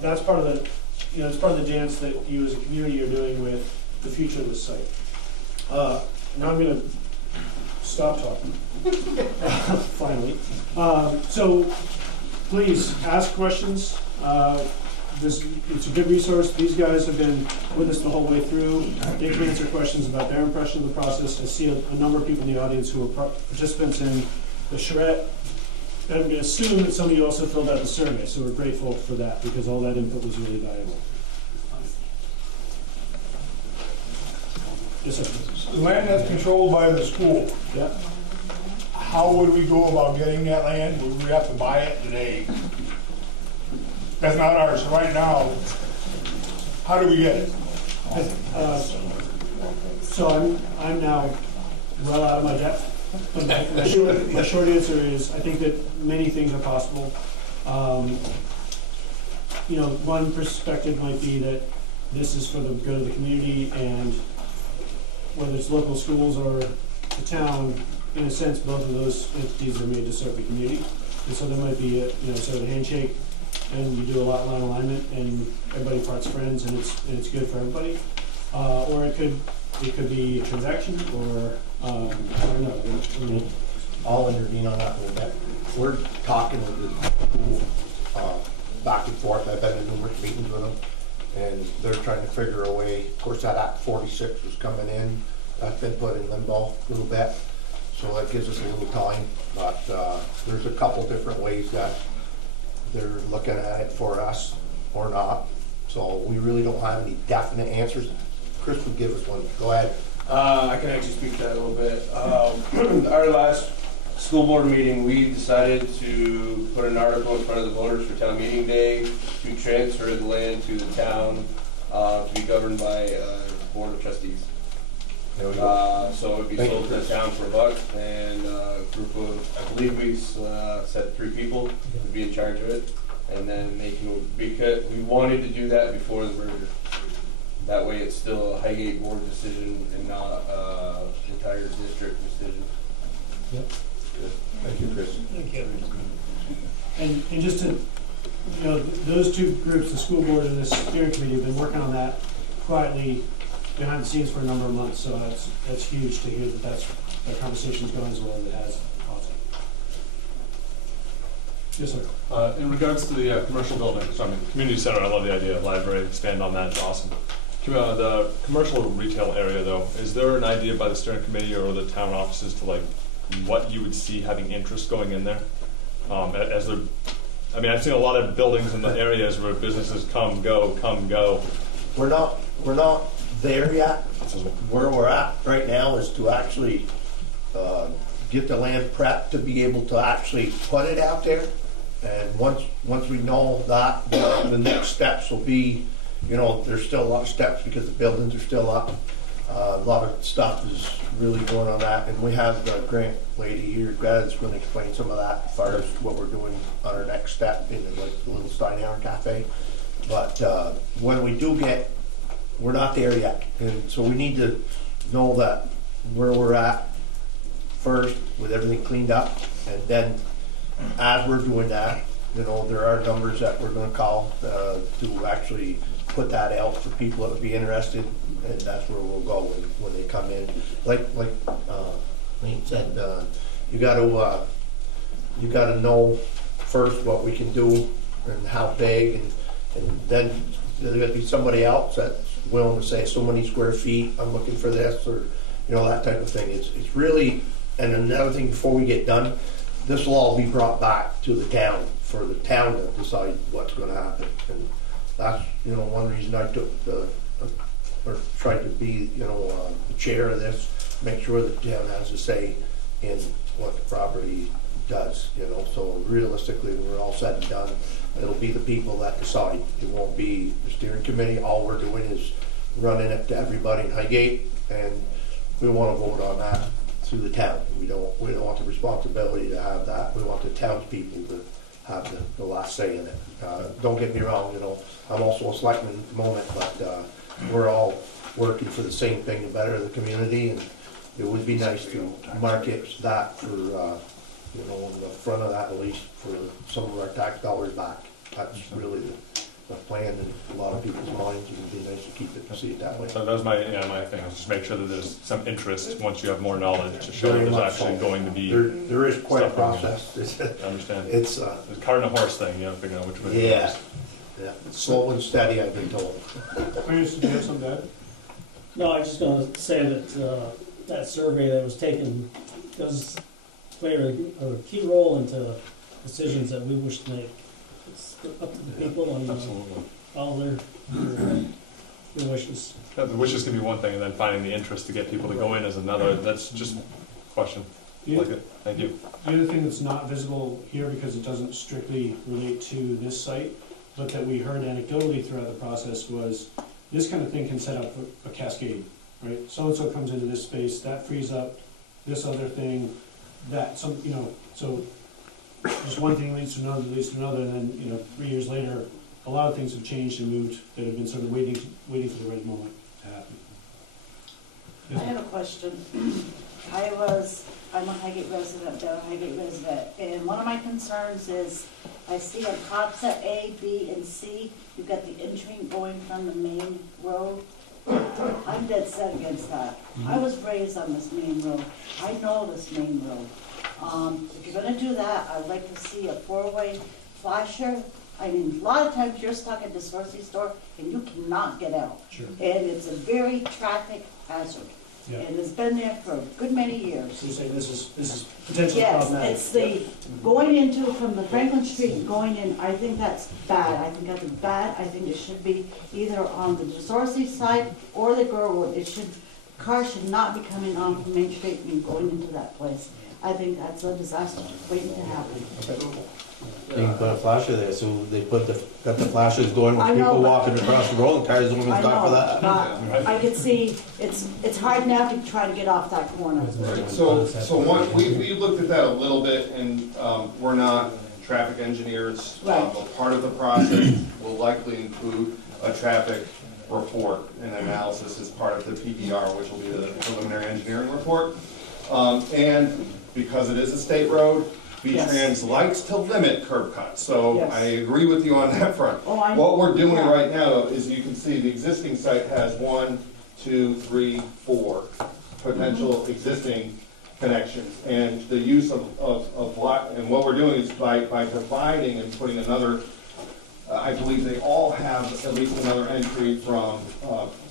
that's part of the it's part of the dance that you as a community are doing with the future of this site. Now I'm going to stop talking. Finally. So please ask questions. It's a good resource. These guys have been with us the whole way through. They can answer questions about their impression of the process. I see a number of people in the audience who are participants in the charrette. I'm going to assume that some of you also filled out the survey, so we're grateful for that because all that input was really valuable. Yes, sir. The land that's controlled by the school. Yeah. How would we go about getting that land? Would we have to buy it today? That's not ours. So right now, how do we get it? So I'm now well out of my depth. But my short answer is I think that many things are possible. One perspective might be that this is for the good of the community, and whether it's local schools or the town, in a sense, both of those entities are made to serve the community. And so there might be sort of a handshake, and you do a lot line alignment, and everybody parts friends, and it's good for everybody. Or it could be a transaction, or I don't know. I'll intervene on that a little bit. We're talking with the school back and forth. I've been in numerous meetings with them, and they're trying to figure a way. Of course, that Act 46 was coming in. That's been put in limbo a little bit, so that gives us a little time. But there's a couple different ways that they're looking at it for us or not. So we really don't have any definite answers. Chris would give us one. Go ahead. I can actually speak to that a little bit. Our last school board meeting, we decided to put an article in front of the voters for town meeting day to transfer the land to the town to be governed by a board of trustees. There we go. So it would be sold to the town for $1, and a group of, I believe we said 3 people would be in charge of it, and then they can, because we wanted to do that before the merger. That way it's still a Highgate board decision and not an entire district decision. Thank you, Chris. Thank you. And just to, you know, those two groups, the school board and the steering committee, have been working on that quietly behind the scenes for a number of months, so that's huge to hear that that conversation's going as well as it has. Awesome. Yes, sir. In regards to the commercial building, so I mean, community center, I love the idea, library, expand on that, it's awesome. The commercial retail area though, is there an idea by the steering committee or the town offices to like what you would see having interest going in there? As there, I mean, I've seen a lot of buildings in the areas where businesses come, go. We're not there yet. Where we're at right now is to actually get the land prepped to be able to actually put it out there. And once we know that, the next steps will be, you know, there's still a lot of steps because the buildings are still up. A lot of stuff is really going on that, and we have the grant lady here, Gret's going to explain some of that as far as what we're doing on our next step in like the little Steinhauer Cafe. But when we do get, we're not there yet, and so we need to know that where we're at first with everything cleaned up, and then as we're doing that, you know, there are numbers that we're going to call to actually put that out for people that would be interested, and that's where we'll go when they come in. Like Nate said, you got to know first what we can do and how big, and then there's got to be somebody else that's willing to say so many square feet. I'm looking for this, or you know, that type of thing. It's really, and another thing before we get done, this will all be brought back to the town for the town to decide what's going to happen. And that's, you know, one reason I took or tried to be, you know, the chair of this, make sure that the town has a say in what the property does, you know. So realistically, when we're all said and done, it'll be the people that decide. It won't be the steering committee. All we're doing is running it to everybody in Highgate, and we want to vote on that through the town. We don't want the responsibility to have that. We want the townspeople to have the last say in it. Don't get me wrong, you know, I'm also a selectman at the moment, but we're all working for the same thing, to better the community, and it would be nice to market that for, you know, on the front of that at least, for some of our tax dollars back. That's really the plan in a lot of people's minds. It would be nice to keep it and see it that way. So that was my thing, was just make sure that there's some interest once you have more knowledge to show that there's actually going to be. There is quite a process. I understand. It's a cart and a horse thing, you know, figuring out which way. Yeah. Yeah. Slow and steady, I've been told. I used to have some dad. No, I was just going to say that that survey that was taken does play a key role into decisions that we wish to make. It's up to the people and all their wishes. Yeah, the wishes can be one thing, and then finding the interest to get people to go in is another. That's just a question. Like it. Thank you. The other thing that's not visible here, because it doesn't strictly relate to this site, but that we heard anecdotally throughout the process, was this kind of thing can set up a cascade, right? So-and-so comes into this space, that frees up this other thing, that some, you know, so just one thing leads to another, and then, you know, 3 years later, a lot of things have changed and moved that have been sort of waiting for the right moment to happen. I have a question. I'm a Highgate resident, down a Highgate resident, and one of my concerns is I see on concept A, B, and C, you've got the entry going from the main road. I'm dead set against that. I was raised on this main road. I know this main road. If you're gonna do that, I'd like to see a four-way flasher. I mean, a lot of times you're stuck at this grocery store and you cannot get out. Sure. And it's a very traffic hazard. Yeah. And it's been there for a good many years. So you're saying this is potentially yes, problematic? Yes, it's the going into from the Franklin Street going in. I think that's bad. I think that's bad. I think it should be either on the DeSorcy side or the Gurwood. Cars should not be coming on from Main Street and going into that place. I think that's a disaster waiting to happen. You can put a flasher there, so they got the flashers going with I know, people walking across the road, and cars don't even stop for that. I could see it's hard now to try to get off that corner. Right. So we looked at that a little bit, and we're not traffic engineers. Right. But part of the process will likely include a traffic report and analysis as part of the PDR, which will be the preliminary engineering report. And because it is a state road, Yes. V-Trans likes to limit curb cuts, so Yes. I agree with you on that front. Oh, I- What we're doing yeah. right now is, you can see the existing site has 1, 2, 3, 4 potential existing connections. And the use of block, and what we're doing is by dividing and putting another, I believe they all have at least another entry from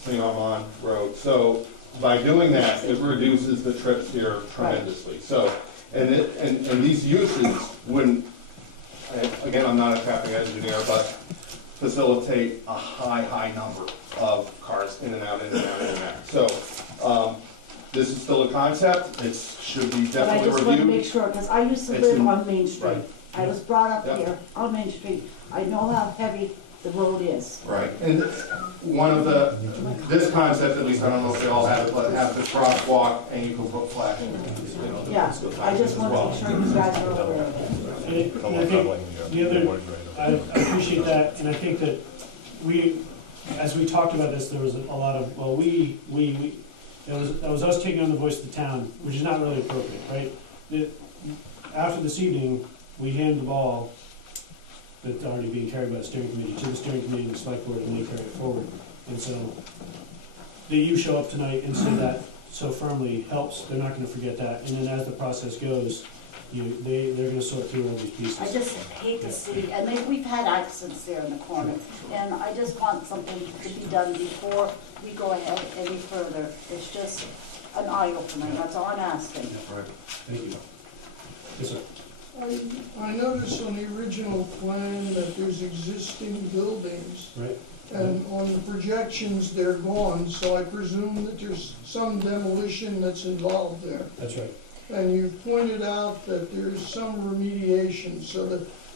St. Armand Road. So by doing that, it reduces the trips here tremendously. So, and these uses wouldn't, again, I'm not a traffic engineer, but facilitate a high number of cars in and out, in and out, in and out. So, this is still a concept, it should be But I definitely just want to make reviewed. sure, because I used to It's live in- on Main Street. right. I was brought up Yep. here on Main Street. I know how heavy the road is. Right, and one of the, this concept, at least, I don't know if they all have it, but have the crosswalk and you can put flashing. you know, Yeah, I just as want well. to make sure you guys are aware of it. And I think the other, I appreciate that, and I think that as we talked about this, there was a lot of, well, that was us taking on the voice of the town, which is not really appropriate, right? After this evening, we hand the ball that's already being carried by the steering committee to the steering committee and the select board, and they carry it forward. And so, that you show up tonight and say that so firmly helps, they're not gonna forget that, and then as the process goes, they're gonna sort through all these pieces. I just hate to see, and we've had accidents there in the corner, and I just want something to be done before we go ahead any further. It's just an eye opener, that's all I'm asking. Right, thank you. Yes, sir. I noticed on the original plan that there's existing buildings, Right. and on the projections, they're gone, so I presume that there's some demolition that's involved there. That's right. And you pointed out that there's some remediation, so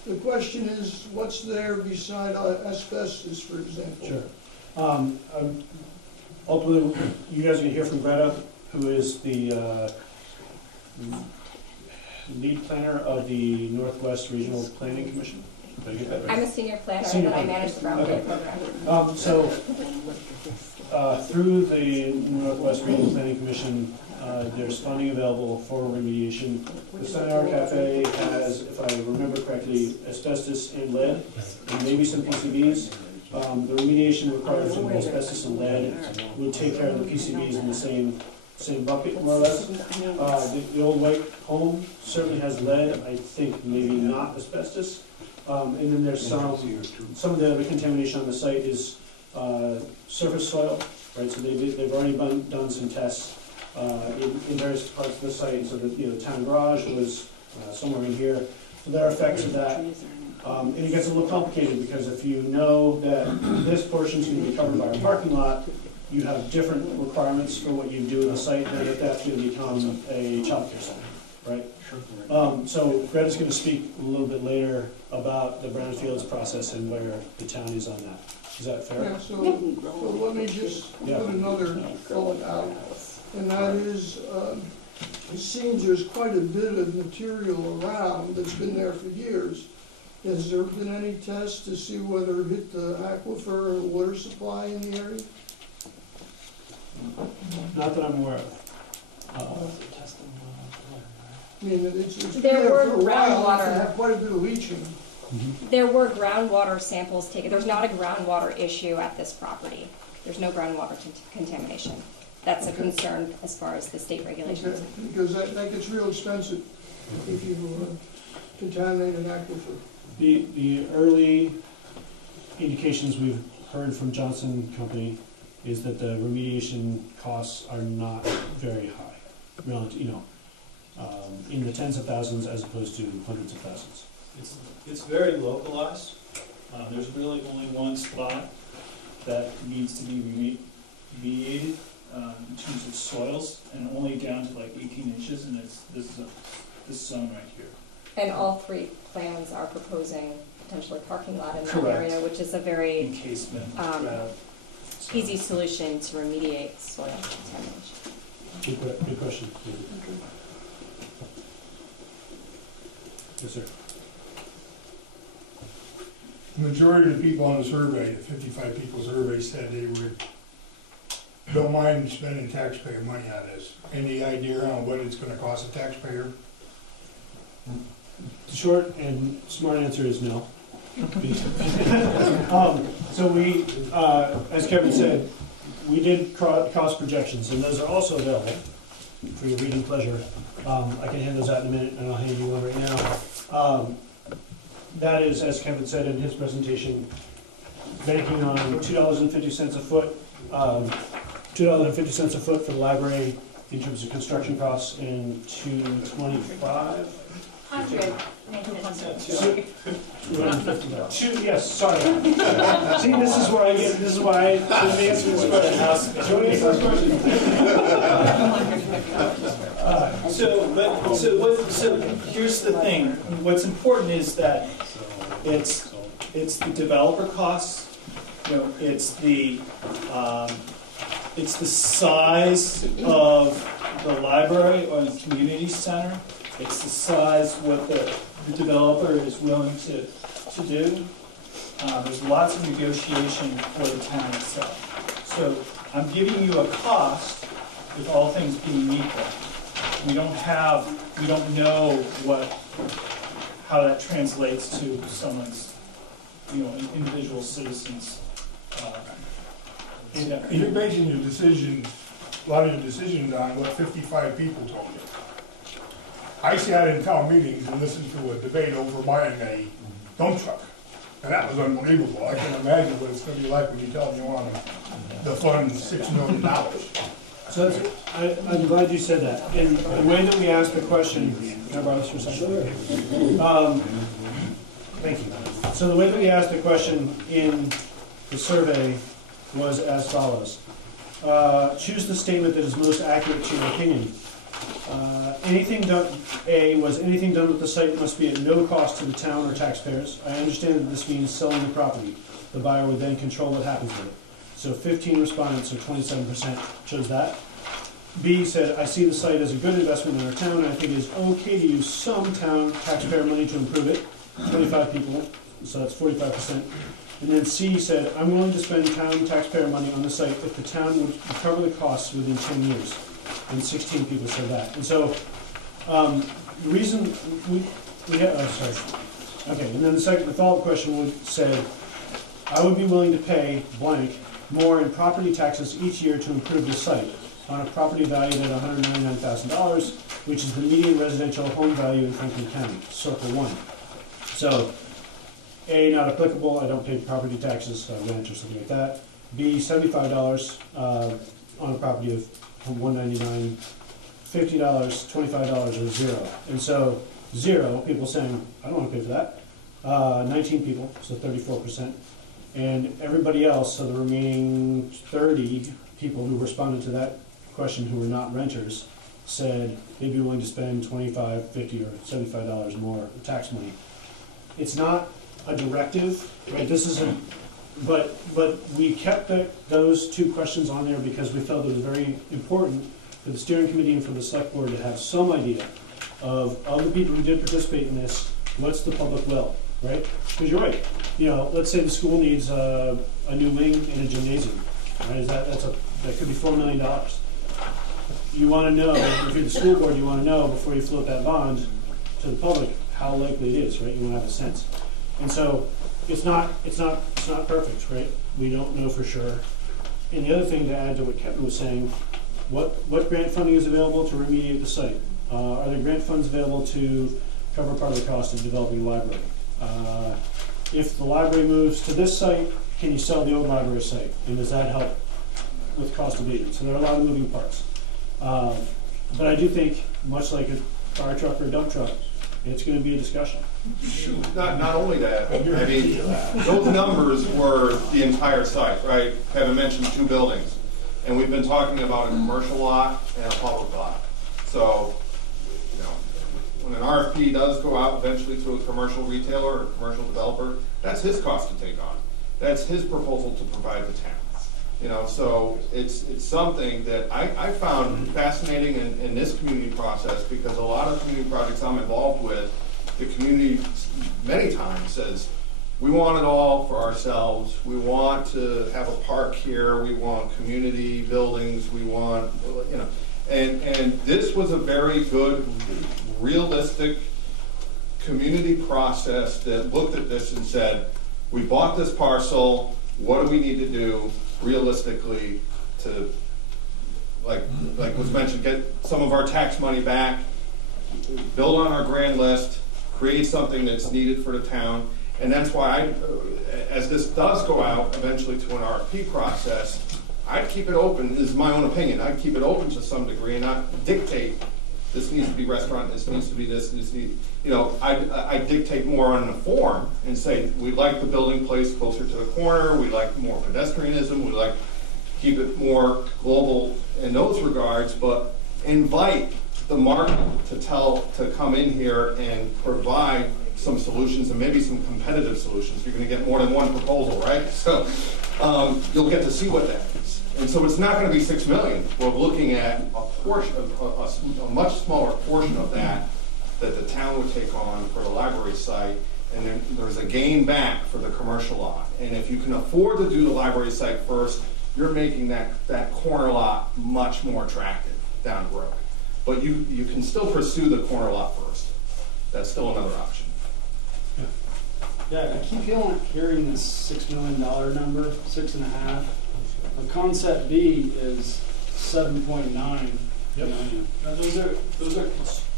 the question is, what's there beside asbestos, for example? Sure. Ultimately, you guys are gonna hear from Greta, who is the lead planner of the Northwest Regional Planning Commission. Did I get that right? I'm a senior planner, Senior and I planner. manage the ground Okay. program. Through the Northwest Regional Planning Commission, there's funding available for remediation. The Sun Hour Cafe has, if I remember correctly, asbestos and lead, and maybe some PCBs. The remediation requires asbestos and lead. We'll take care of the PCBs in the same bucket, more or less. The old white home certainly has lead, I think maybe not asbestos. And then there's some of the other contamination on the site is surface soil, right? So they've already done some tests in various parts of the site. And so the town garage was somewhere in here. So there are effects of that. And it gets a little complicated because if you know that this portion is going to be covered by a parking lot, you have different requirements for what you do in the site than if that's going to become a childcare center, right? So Greta's going to speak a little bit later about the brownfields process and where the town is on that. Is that fair? Yeah, so let me just Yeah. put another thought out, and that is, it seems there's quite a bit of material around that's been there for years. Has there been any tests to see whether it hit the aquifer or water supply in the area? Not that I'm aware of. I mean, it's been There there were for a while, groundwater- and have quite a bit of leaching. There were groundwater samples taken. There's not a groundwater issue at this property. There's no groundwater contamination. That's a concern as far as the state regulations. Okay, because that gets real expensive if you contaminate an aquifer. The early indications we've heard from Johnson Company is that the remediation costs are not very high, in the tens of thousands as opposed to hundreds of thousands. It's very localized. There's really only one spot that needs to be remediated in terms of soils, and only down to like 18 inches, and it's this zone right here. And all three plans are proposing potentially parking lot in that Correct. area, which is a very Encasement. easy solution to remediate soil contamination. Good question. Yes, sir. The majority of the people on the survey, the 55 people survey, said they don't mind spending taxpayer money on this. Any idea on what it's gonna cost a taxpayer The short and smart answer is no. So we, as Kevin said, we did cost projections, and those are also available for your reading pleasure. I can hand those out in a minute, and I'll hand you one right now. That is, as Kevin said in his presentation, banking on $2.50 a foot, $2.50 a foot for the library in terms of construction costs, and $225. 100. Yes, sorry. See, this is where I get, this is why I didn't answer this question. Do you want to answer this question? So here's the thing. What's important is that it's the developer costs. You know, it's the size of the library or the community center. It's the size what the developer is willing to do. There's lots of negotiation for the town itself. So I'm giving you a cost with all things being equal. We don't know how that translates to someone's, an individual citizen's. You're basing your decision, a lot of your decisions on what 55 people told you. I sat in town meetings and listened to a debate over buying a dump truck. And that was unbelievable. I can imagine what it's going to be like when you tell them you want to fund $6 million. So I'm glad you said that. And the way that we asked the question, can I borrow this for a second? Thank you. So the way that we asked the question in the survey was as follows. Choose the statement that is most accurate to your opinion. Anything done with the site must be at no cost to the town or taxpayers. I understand that this means selling the property. The buyer would then control what happens with it. So 15 respondents, or 27%, chose that. B said, I see the site as a good investment in our town, and I think it is okay to use some town taxpayer money to improve it. 25 people, so that's 45%. And then C said, I'm willing to spend town taxpayer money on the site if the town would cover the costs within 10 years. And 16 people said that. And so, the reason we have, okay, and then the follow-up question would say, I would be willing to pay blank more in property taxes each year to improve the site on a property valued at $199,000, which is the median residential home value in Franklin County, Circle 1. So, A, not applicable, I don't pay property taxes, rent or something like that. B, $75 on a property of $199, $50, $25, or 0. And so 0, people saying, I don't want to pay for that. 19 people, so 34%. And everybody else, so the remaining 30 people who responded to that question who were not renters, said they'd be willing to spend $25, $50, or $75 more tax money. It's not a directive, right? This isn't, but we kept those two questions on there because we felt it was very important for the steering committee and for the select board to have some idea of the people who did participate in this, what's the public will, right? Because you're right. Let's say the school needs a new wing and a gymnasium, right? That could be $4 million. You want to know, if you're the school board, you want to know before you float that bond to the public how likely it is, right? You want to have a sense. And so it's not perfect, right? We don't know for sure. And the other thing to add to what Kevin was saying, what grant funding is available to remediate the site? Are there grant funds available to cover part of the cost of developing a library? If the library moves to this site, can you sell the old library site? And does that help with cost abatement? So there are a lot of moving parts. But I do think, much like a fire truck or a dump truck, it's going to be a discussion. Not only that, I mean, those numbers were the entire site, right? Kevin mentioned 2 buildings. And we've been talking about a commercial lot and a public lot. So, when an RFP does go out eventually to a commercial retailer or a commercial developer, that's his cost to take on. That's his proposal to provide the town. So it's something that I found fascinating in this community process, because a lot of community projects I'm involved with, the community many times says, we want it all for ourselves. We want to have a park here. We want community buildings. We want, and this was a very good, realistic community process that looked at this and said, we bought this parcel, what do we need to do realistically to, like was mentioned, get some of our tax money back, build on our grand list, create something that's needed for the town. And that's why as this does go out eventually to an RFP process, I'd keep it open, this is my own opinion, I'd keep it open to some degree and not dictate this needs to be restaurant, this needs to be this needs, you know, I dictate more on the form and say, we like the building placed closer to the corner, we like more pedestrianism, we like keep it more global in those regards, but invite the market to come in here and provide some solutions and maybe some competitive solutions. You're gonna get more than one proposal, right? So you'll get to see what that is. And so it's not gonna be 6 million. We're looking at a portion, a much smaller portion of that the town would take on for the library site, and then there's a gain back for the commercial lot. And if you can afford to do the library site first, you're making that corner lot much more attractive down the road. But you can still pursue the corner lot first. That's still another option. Yeah, I keep hearing this $6 million number, 6.5. The concept B is 7.9 million. Now those are,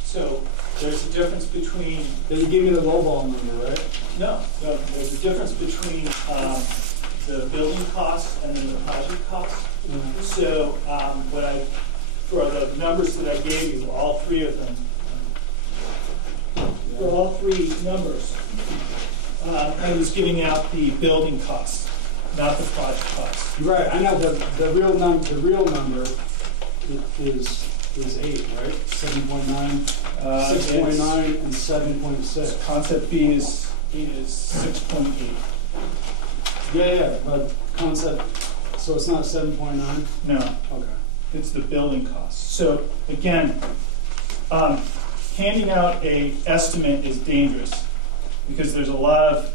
so there's a difference between. Then you give me the lowball number, right? No, there's a difference between the building costs and then the project costs. Mm-hmm. So for the numbers that I gave you, all three of them, for all three numbers, I was giving out the building costs, not the project costs. Right. I know the real number is 8, right? 7.9, 6.9, and 7.6. Concept B is 6.8. Yeah, but concept. So it's not 7.9. No. Okay. It's the building costs. So again, handing out a estimate is dangerous because there's a lot of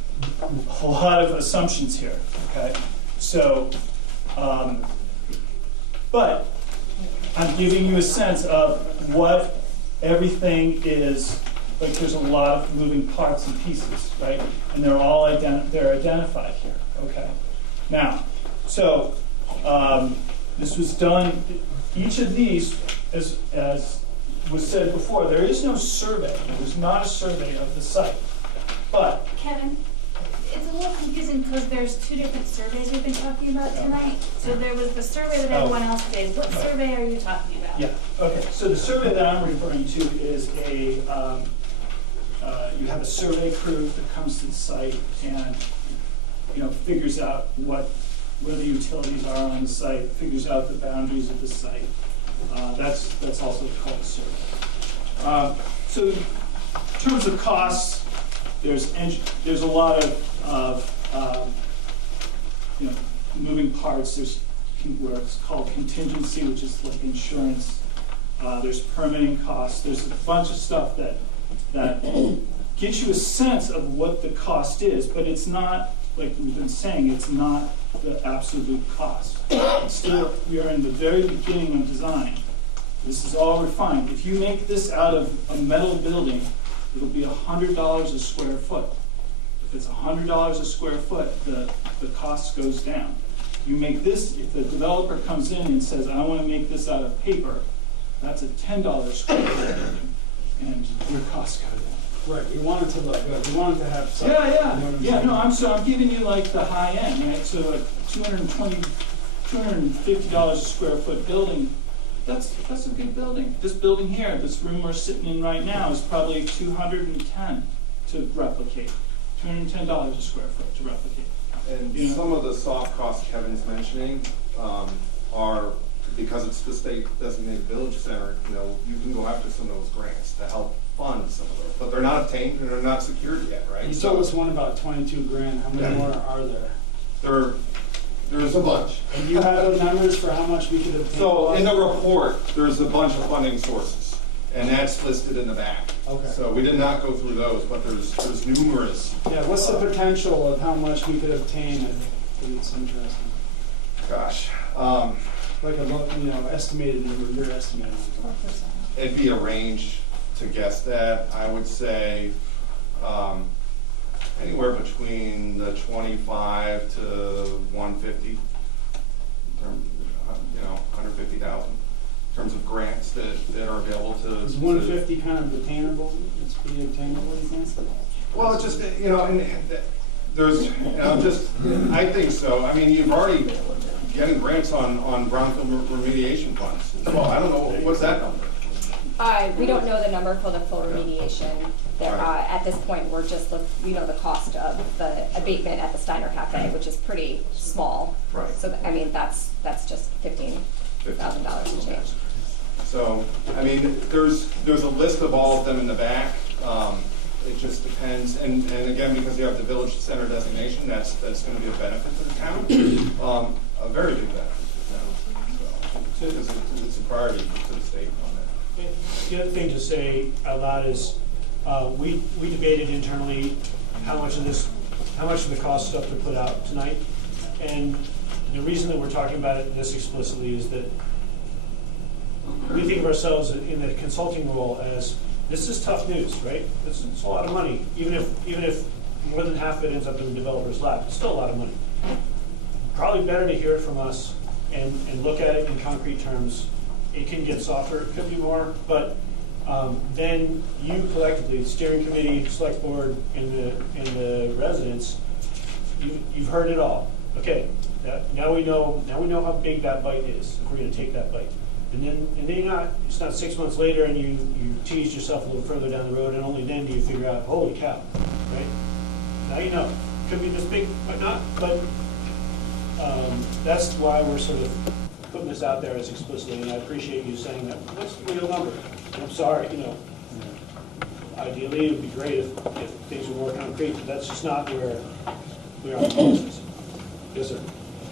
assumptions here. Okay, so but I'm giving you a sense of what everything is. Like there's a lot of moving parts and pieces, right? And they're all they're identified here. Okay. Now, so this was done. Each of these, as was said before, there is no survey. There's not a survey of the site. But Kevin, it's a little confusing because there's two different surveys we've been talking about tonight. So there was the survey that everyone else did. What survey are you talking about? yeah, okay. So the survey that I'm referring to is you have a survey crew that comes to the site and figures out where the utilities are on the site, figures out the boundaries of the site. That's also called a survey. So in terms of costs, there's a lot of moving parts. There's where it's called contingency, which is like insurance. There's permitting costs. There's a bunch of stuff that gives you a sense of what the cost is, but it's not, like we've been saying, it's not the absolute cost. Still, we are in the very beginning of design. This is all refined. If you make this out of a metal building, it'll be $100 a square foot. If it's $100 a square foot, the cost goes down. You make this, if the developer comes in and says, I want to make this out of paper, that's a $10 square foot building, and your costs go down. Right, we want it to look good. We want it to have something. No, I'm giving you like the high end, right? So like $250 a square foot building, that's a good building. This building here, this room we're sitting in right now, is probably $210 to replicate. $210 a square foot to replicate. And some of the soft costs Kevin's mentioning are, because it's the state designated village center, you can go after some of those grants to help fund some of those, but they're not obtained and they're not secured yet, right? You told us one about 22 grand. How many more are there? There's a bunch. And you have those numbers for how much we could obtain? So in the report, there's a bunch of funding sources, and that's listed in the back. Okay. So we did not go through those, but there's numerous. Yeah, what's the potential of how much we could obtain? I think it's interesting. Gosh. Like a estimated number, your estimated number. It'd be a range to guess that. I would say anywhere between the 25 to 150, you know, 150,000 in terms of grants that are available to. Is 150 kind of attainable? It's pretty attainable, you think? Well, it's just, you know, and there's, I think so. I mean, you've already getting grants on brownfield remediation funds as well. I don't know, what's that number? We don't know the number for the full remediation. There, at this point, we're just the cost of the abatement at the Steiner Cafe, which is pretty small. Right. So I mean, that's just $15,000 and change. So I mean, there's a list of all of them in the back. It just depends, and again, because you have the village center designation, that's going to be a benefit to the town, a very big benefit to the town. So it's a priority to the state on that. The other thing to say out loud is we debated internally how much of the cost stuff to put out tonight, and the reason that we're talking about it this explicitly is that we think of ourselves in the consulting role as this is tough news, right? This is a lot of money, even if more than half of it ends up in the developer's lap. It's still a lot of money. Probably better to hear it from us and look at it in concrete terms. It can get softer, it could be more, but then you collectively, the steering committee, select board, and the residents, you've heard it all. Okay, now we know how big that bite is if we're going to take that bite. And then it's not 6 months later and you teased yourself a little further down the road, and only then do you figure out, holy cow, right? Now you know. Could be this big, but not. But that's why we're sort of putting this out there as explicitly, and I appreciate you saying that. What's the real number? And I'm sorry, you know, ideally it would be great if things were more concrete, but that's just not where we are in the process. Yes, sir.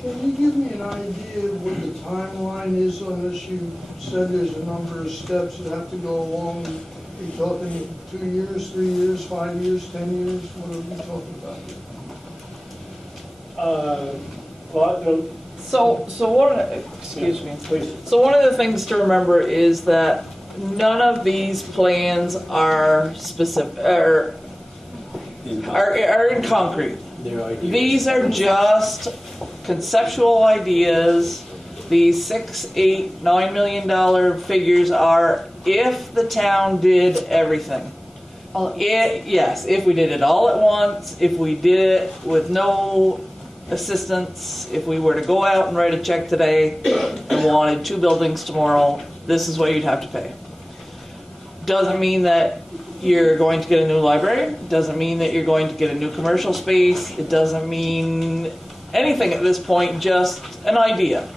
Can you give me an idea of what the timeline is on this? You said there's a number of steps that have to go along. Are you talking 2 years, 3 years, 5 years, 10 years? What are we talking about here? So one, excuse me, please. So one of the things to remember is that none of these plans are specific, are in concrete. These are just conceptual ideas. These $6, $8, $9 million figures are if the town did everything. Yes, if we did it all at once, if we did it with no assistance, if we were to go out and write a check today and wanted 2 buildings tomorrow, this is what you'd have to pay. Doesn't mean that you're going to get a new library. Doesn't mean that you're going to get a new commercial space. It doesn't mean anything at this point, just an idea.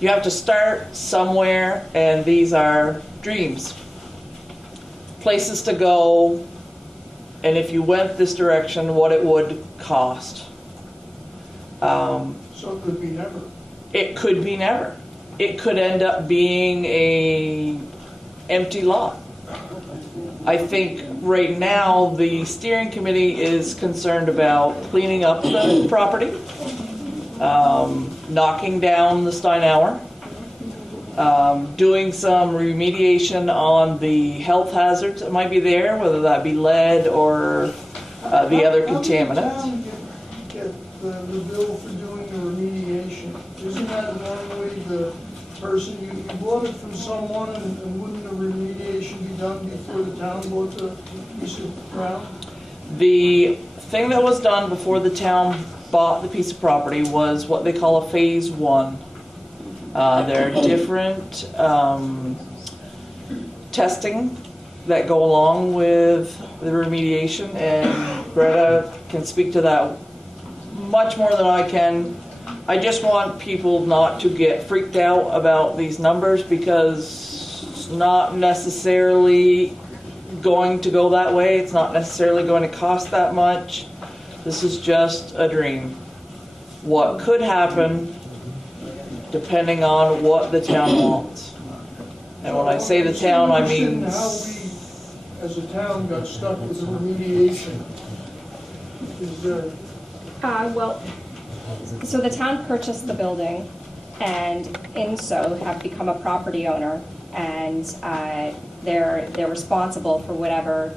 You have to start somewhere, and these are dreams. Places to go, and if you went this direction, what it would cost. So it could be never. It could be never. It could end up being a empty lot. I think right now the steering committee is concerned about cleaning up the property, knocking down the Steinauer, doing some remediation on the health hazards that might be there, whether that be lead or the other contaminants. How did the town get the bill for doing the remediation? Isn't that normally the person, you bought it from someone, and wouldn't the remediation be done before the town bought the piece of ground? The thing that was done before the town bought the piece of property was what they call a phase 1. There are different testing that go along with the remediation, and Greta can speak to that much more than I can. I just want people not to get freaked out about these numbers, because it's not necessarily going to go that way. It's not necessarily going to cost that much. This is just a dream. What could happen depending on what the town wants. And when I say the town, I mean... How we, as a town, got stuck with the remediation. Is there... Well, so the town purchased the building, and in so have become a property owner, and they're responsible for whatever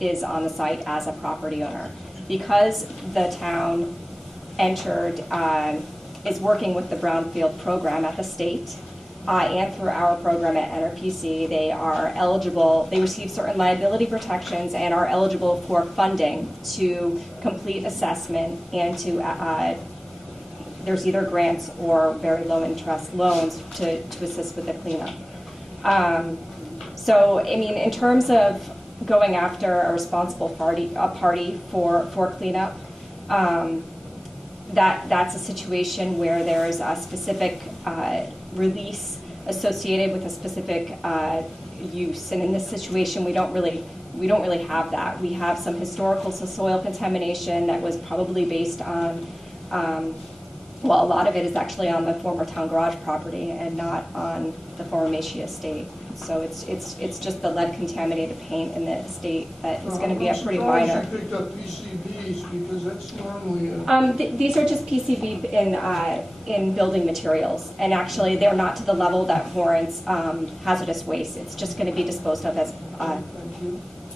is on the site as a property owner. Because the town entered, is working with the Brownfield program at the state, and through our program at NRPC, they are eligible, they receive certain liability protections and are eligible for funding to complete assessment and to, there's either grants or very low interest loans to assist with the cleanup. So, I mean, in terms of going after a responsible party for cleanup, that's a situation where there is a specific release associated with a specific use, and in this situation, we don't really have that. We have some historical soil contamination that was probably based on, well, a lot of it is actually on the former town garage property and not on the former Macy estate. So it's just the lead contaminated paint in the estate that is going to be a pretty minor. I'm surprised you picked up PCBs because that's normally these are just PCB in building materials, and actually they're not to the level that warrants hazardous waste. It's just going to be disposed of as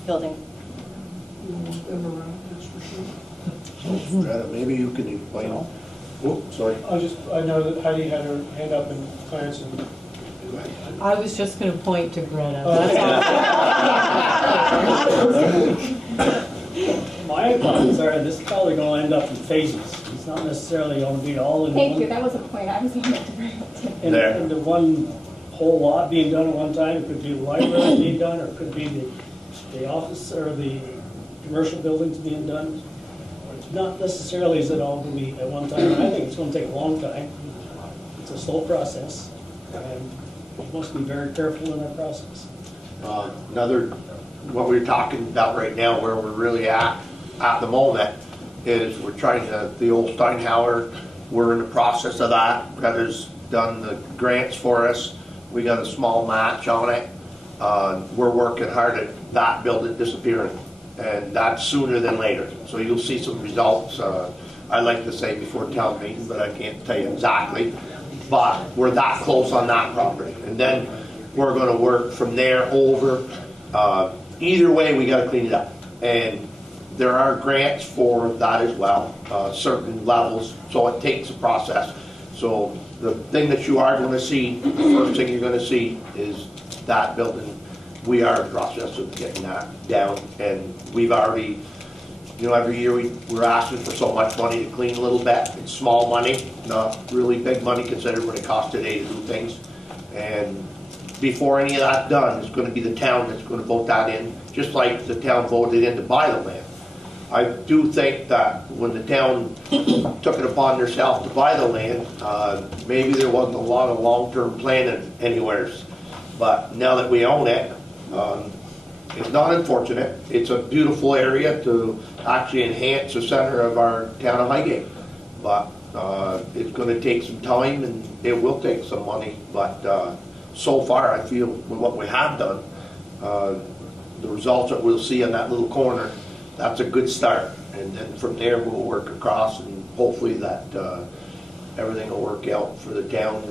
building. Maybe you can explain. Oh, sorry. I know that Heidi had her hand up and Clarence and. I was just going to point to Greta. My thoughts are this is probably going to end up in phases. It's not necessarily going to be all in one. Thank you. That was a point I was going to bring up too. And the one whole lot being done at one time. It could be the library being done, or it could be the office or the commercial buildings being done. It's not necessarily is it all going to be at one time. I think it's going to take a long time. It's a slow process, and we must be very careful in that process. What we're talking about right now, where we're really at the moment, is we're trying the old Steinhauer, we're in the process of that. Greta's done the grants for us. We got a small match on it. We're working hard at that building disappearing, and that's sooner than later. So you'll see some results. I like to say before town meeting, but I can't tell you exactly. But we're that close on that property, and then we're going to work from there over. Either way, we got to clean it up, and there are grants for that as well, certain levels. So it takes a process. So the thing that you are going to see, the first thing you're going to see is that building. We are in the process of getting that down, and we've already, you know, every year we're asking for so much money to clean a little bit. It's small money, not really big money considering what it costs today to do things. And before any of that's done, it's going to be the town that's going to vote that in, just like the town voted in to buy the land. I do think that when the town took it upon themselves to buy the land, maybe there wasn't a lot of long-term planning anywhere. But now that we own it, it's not unfortunate. It's a beautiful area to actually enhance the center of our town of Highgate. But it's going to take some time, and it will take some money. But so far, I feel with what we have done, the results that we'll see in that little corner, that's a good start. And then from there, we'll work across, and hopefully that everything will work out for the town.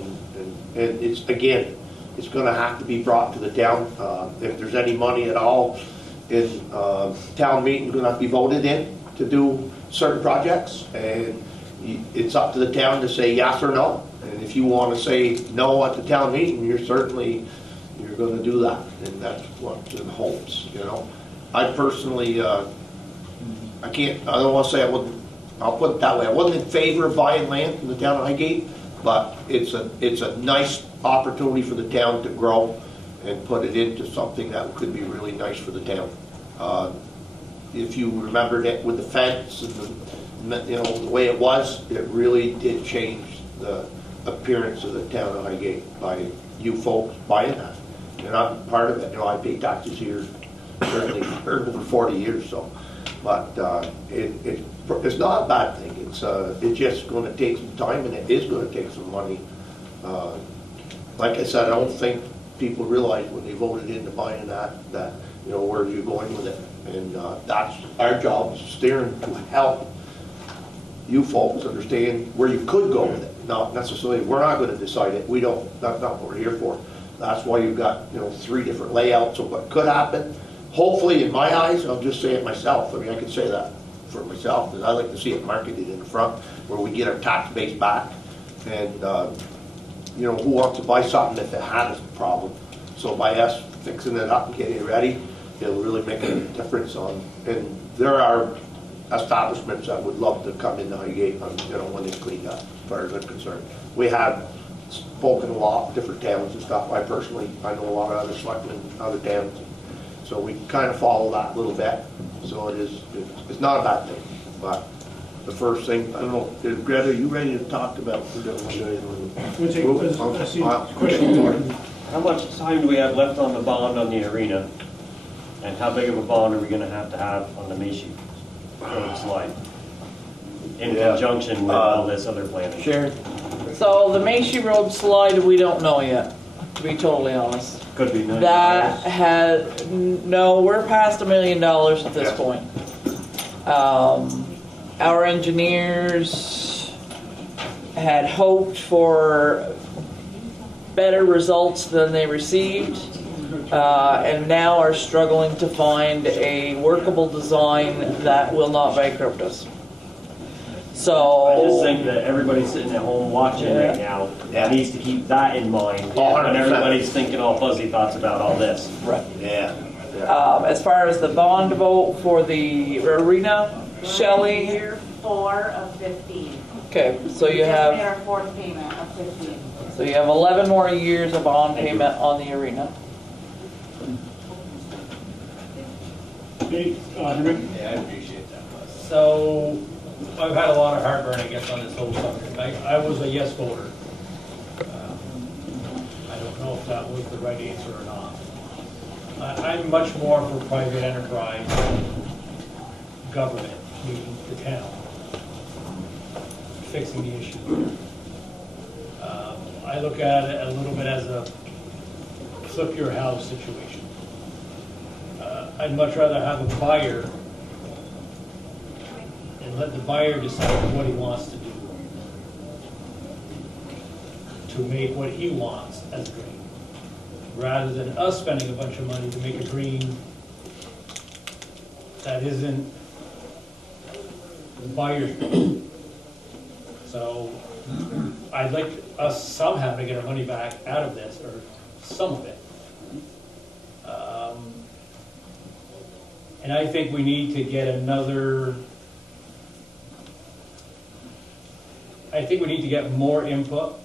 And it's, again, it's going to have to be brought to the town. If there's any money at all in town meeting, going to have to be voted in to do certain projects, and it's up to the town to say yes or no. And if you want to say no at the town meeting, you're going to do that, and that's what the hopes. You know, I personally, I don't want to say I wouldn't. I'll put it that way. I wasn't in favor of buying land in the town of Highgate, but it's a nice opportunity for the town to grow and put it into something that could be really nice for the town. If you remembered it with the fence and the way it was, it really did change the appearance of the town of Highgate by you folks buying that. And I'm part of it. You know, I pay taxes here certainly for over 40 years. So, but it's not a bad thing. It's just going to take some time, and it is going to take some money. Like I said, I don't think people realize when they voted into buying that where you're going with it. And that's our job, is steering to help you folks understand where you could go with it. Not necessarily, we're not going to decide it. We don't. That's not what we're here for. That's why you've got 3 different layouts of what could happen, hopefully, in my eyes, I'll just say it myself, I mean, I could say that for myself, because I like to see it marketed in the front, where we get our tax base back, and, you know, who wants to buy something if it had a problem? So by us fixing it up and getting it ready, it'll really make a difference on, and there are establishments that would love to come into Highgate, you know, when it's cleaned up, as far as I'm concerned. We have spoken a lot of different towns and stuff. I personally, I know a lot of other selectmen, other towns, so we kind of follow that a little bit. So it's not a bad thing, but the first thing, I don't know, Greta, are you ready to talk about? How much time do we have left on the bond on the arena? And how big of a bond are we gonna have on the Macy Road slide? In conjunction with all this other planning? Sure. So the Macy Road slide, we don't know yet, to be totally honest. Could be $1 million. That has, no, we're past $1 million at this point. Our engineers had hoped for better results than they received, and now are struggling to find a workable design that will not bankrupt us. So I just think that everybody sitting at home watching right now needs to keep that in mind when everybody's thinking all fuzzy thoughts about all this. Right. As far as the bond vote for the arena, Shelley? Year 4 of 15. Okay, so you We just have. made our 4th payment of 15. So you have 11 more years of bond payment on the arena. Hey, Henrik? Yeah, I appreciate that. So, I've had a lot of heartburn, I guess, on this whole subject. I was a yes voter. I don't know if that was the right answer or not. I'm much more for private enterprise than government, meaning the town, fixing the issue. I look at it a little bit as a flip your house situation. I'd much rather have a buyer and let the buyer decide what he wants to do to make what he wants as green, rather than us spending a bunch of money to make a green that isn't the buyer's green. So I'd like us somehow to get our money back out of this, or some of it. And I think we need to get more input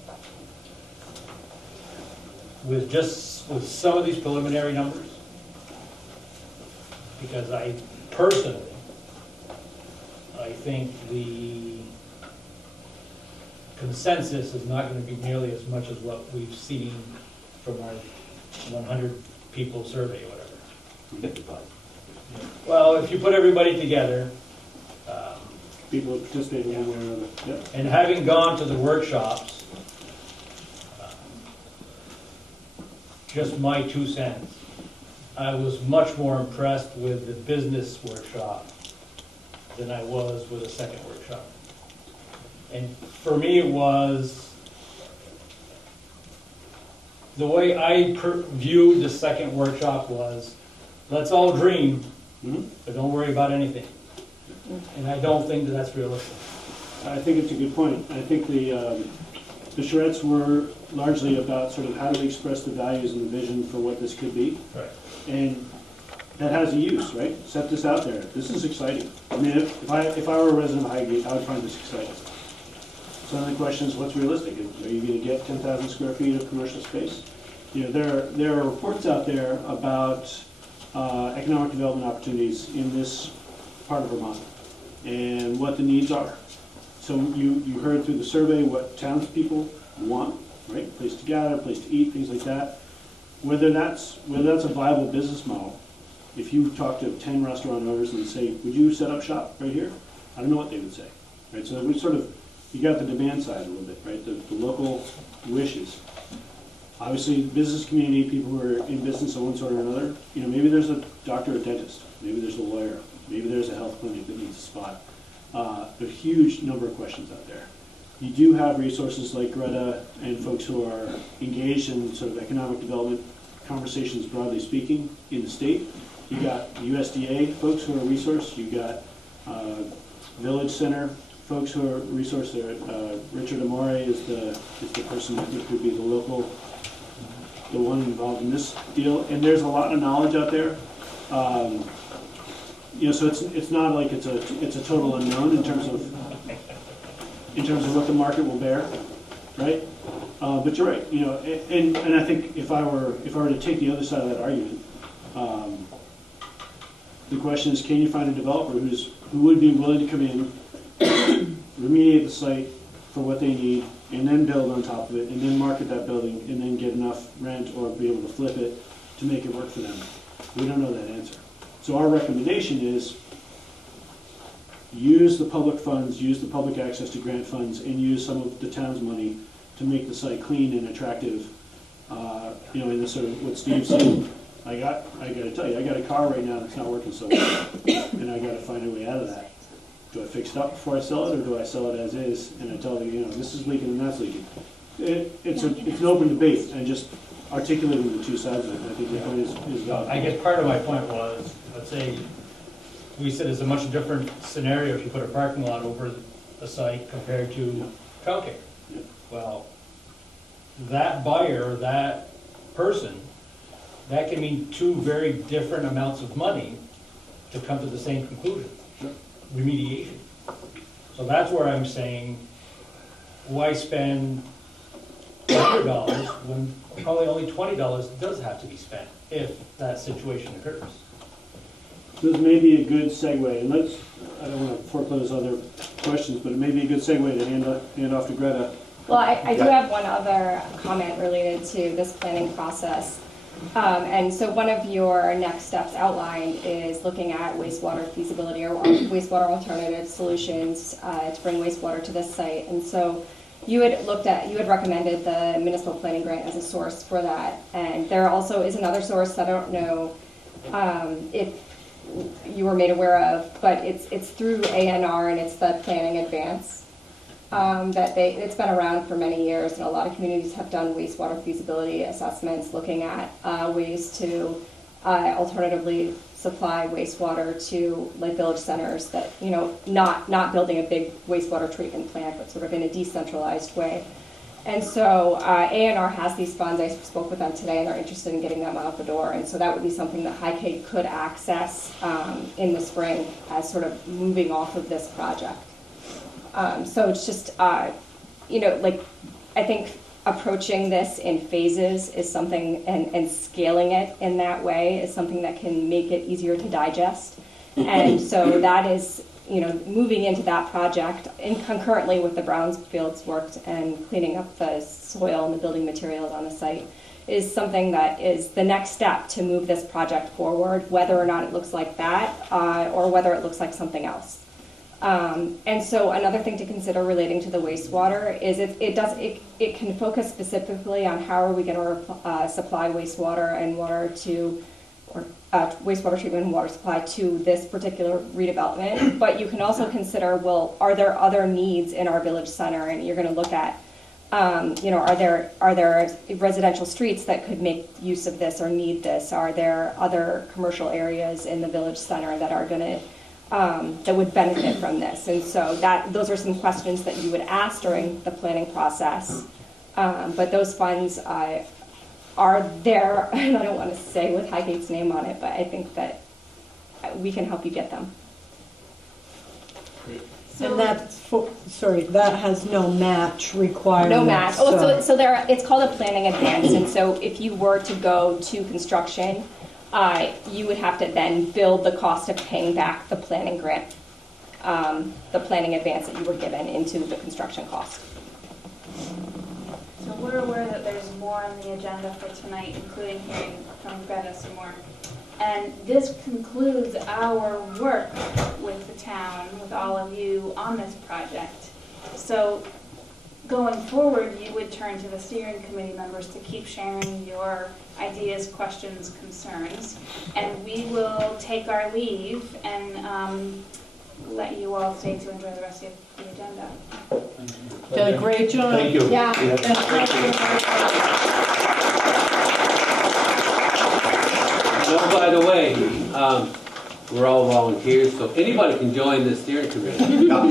with some of these preliminary numbers. Because I think the consensus is not going to be nearly as much as what we've seen from our 100 people survey or whatever. Well, if you put everybody together, people participating in one way or another. Yep. And having gone to the workshops, just my 2 cents, I was much more impressed with the business workshop than I was with the second workshop. And for me, it was the way I viewed the second workshop was, let's all dream, but don't worry about anything. And I don't think that that's realistic. I think it's a good point. I think the charrettes were largely about sort of how do we express the values and the vision for what this could be. Right. And that has a use, right? Set this out there. This is exciting. I mean, if I were a resident of Highgate, I would find this exciting. So then the question is, what's realistic? Are you going to get 10,000 square feet of commercial space? You know, there are reports out there about economic development opportunities in this part of Vermont and what the needs are. So you heard through the survey what townspeople want, right? Place to gather, place to eat, things like that. Whether that's a viable business model, if you talk to 10 restaurant owners and say, would you set up shop right here? I don't know what they would say, right? So we sort of, you got the demand side a little bit, right? The local wishes. Obviously, business community, people who are in business of one sort or another, you know, maybe there's a doctor or dentist, maybe there's a lawyer, maybe there's a health clinic that needs a spot. A huge number of questions out there. You do have resources like Greta and folks who are engaged in sort of economic development conversations, broadly speaking, in the state. You got USDA folks who are a resource. You got Village Center folks who are a resource. There, Richard Amore is the person that would be the local, the one involved in this deal. And there's a lot of knowledge out there. So it's not like it's a total unknown in terms of what the market will bear, right? But you're right. And I think if I were to take the other side of that argument, the question is, can you find a developer who would be willing to come in, remediate the site for what they need, and then build on top of it, and then market that building, and then get enough rent or be able to flip it to make it work for them? We don't know that answer. So our recommendation is use the public funds, use the public access to grant funds, and use some of the town's money to make the site clean and attractive. In the sort of what Steve said, I got to tell you, I got a car right now that's not working so well, and I got to find a way out of that. Do I fix it up before I sell it, or do I sell it as is? And I tell them, this is leaking and that's leaking. It's an open debate, and just articulating the two sides of it. I think the point is valid. I guess part of my point was, let's say, we said it's a much different scenario if you put a parking lot over the site compared to childcare. Yep. Well, that buyer, that person, that can mean two very different amounts of money to come to the same conclusion. Sure. Remediation. So that's where I'm saying, why spend $100 when probably only $20 does have to be spent if that situation occurs? This may be a good segue, and I don't want to foreclose other questions, but it may be a good segue to hand off to Greta. Well, I do have one other comment related to this planning process. And so one of your next steps outlined is looking at wastewater feasibility or wastewater alternative solutions to bring wastewater to this site. And so you had recommended the municipal planning grant as a source for that. And there also is another source that I don't know if you were made aware of, but it's through ANR, and it's the planning advance. It's been around for many years, and a lot of communities have done wastewater feasibility assessments looking at ways to alternatively supply wastewater to like village centers that, not building a big wastewater treatment plant, but sort of in a decentralized way. And so ANR has these funds. I spoke with them today, and they're interested in getting them out the door. And so that would be something that Highgate could access in the spring as sort of moving off of this project. So it's just, I think approaching this in phases is something, and scaling it in that way is something that can make it easier to digest. And so that is, moving into that project and concurrently with the brownfields work and cleaning up the soil and the building materials on the site is something that is the next step to move this project forward, whether or not it looks like that or whether it looks like something else. And so another thing to consider relating to the wastewater is it can focus specifically on how are we going to supply wastewater and water to, or wastewater treatment and water supply to this particular redevelopment. But you can also consider, well, are there other needs in our village center? And you're going to look at, are there residential streets that could make use of this or need this? Are there other commercial areas in the village center that are going to that would benefit from this? And so those are some questions that you would ask during the planning process. But those funds are there, and I don't want to say with Highgate's name on it, but I think that we can help you get them. So, and that has no match requirement. No match. So it's called a planning advance, and so if you were to go to construction, you would have to then build the cost of paying back the planning grant, the planning advance that you were given into the construction cost. So we're aware that there's more on the agenda for tonight, including hearing from Greta some more. And this concludes our work with the town, with all of you on this project. So going forward, you would turn to the steering committee members to keep sharing your ideas, questions, concerns. And we will take our leave and let you all stay to enjoy the rest of the agenda. Did a great job. Thank you. Yeah. Well, by the way, we're all volunteers, so anybody can join the steering committee. You're not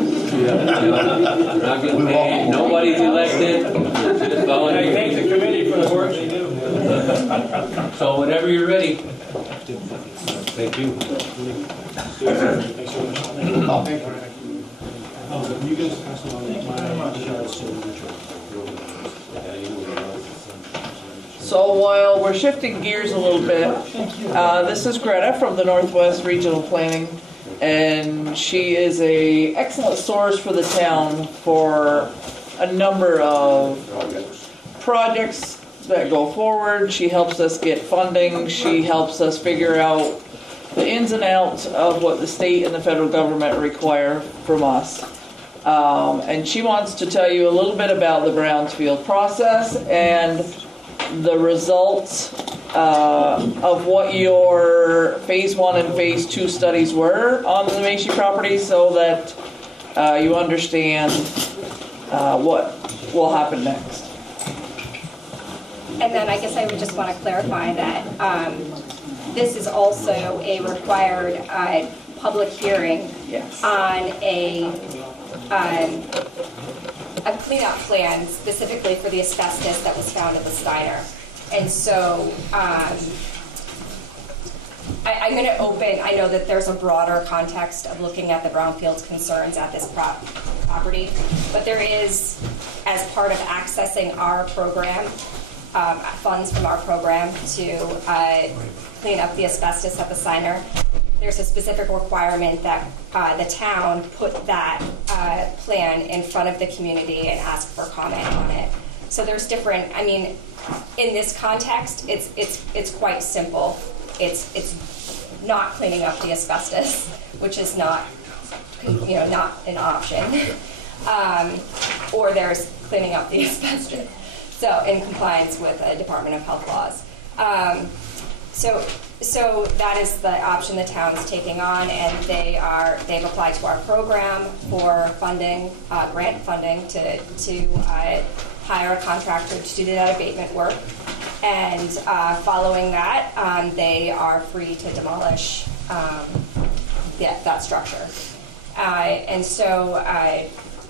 getting paid, nobody's elected, you're just I volunteers. thank the committee for the work they do. So whenever you're ready. Thank you. Thanks so much. You guys pass along my regards to the So while we're shifting gears a little bit, this is Greta from the Northwest Regional Planning, and she is a excellent source for the town for a number of projects that go forward. She helps us get funding. She helps us figure out the ins and outs of what the state and the federal government require from us. And she wants to tell you a little bit about the Brownsfield process and the results of what your phase 1 and phase 2 studies were on the Macy property, so that you understand what will happen next. And then I guess I would just want to clarify that this is also a required public hearing on a cleanup plan specifically for the asbestos that was found at the Steiner. And so I'm going to open, I know that there's a broader context of looking at the brownfields concerns at this property, but there is, as part of accessing our program, funds from our program to clean up the asbestos at the Steiner, there's a specific requirement that the town put that plan in front of the community and ask for comment on it. So there's different, I mean, in this context, it's quite simple. It's not cleaning up the asbestos, which is not, not an option. Or there's cleaning up the asbestos. So in compliance with Department of Health laws. So that is the option the town's taking on, and they've applied to our program for funding, grant funding to hire a contractor to do that abatement work. And following that, they are free to demolish that structure. And so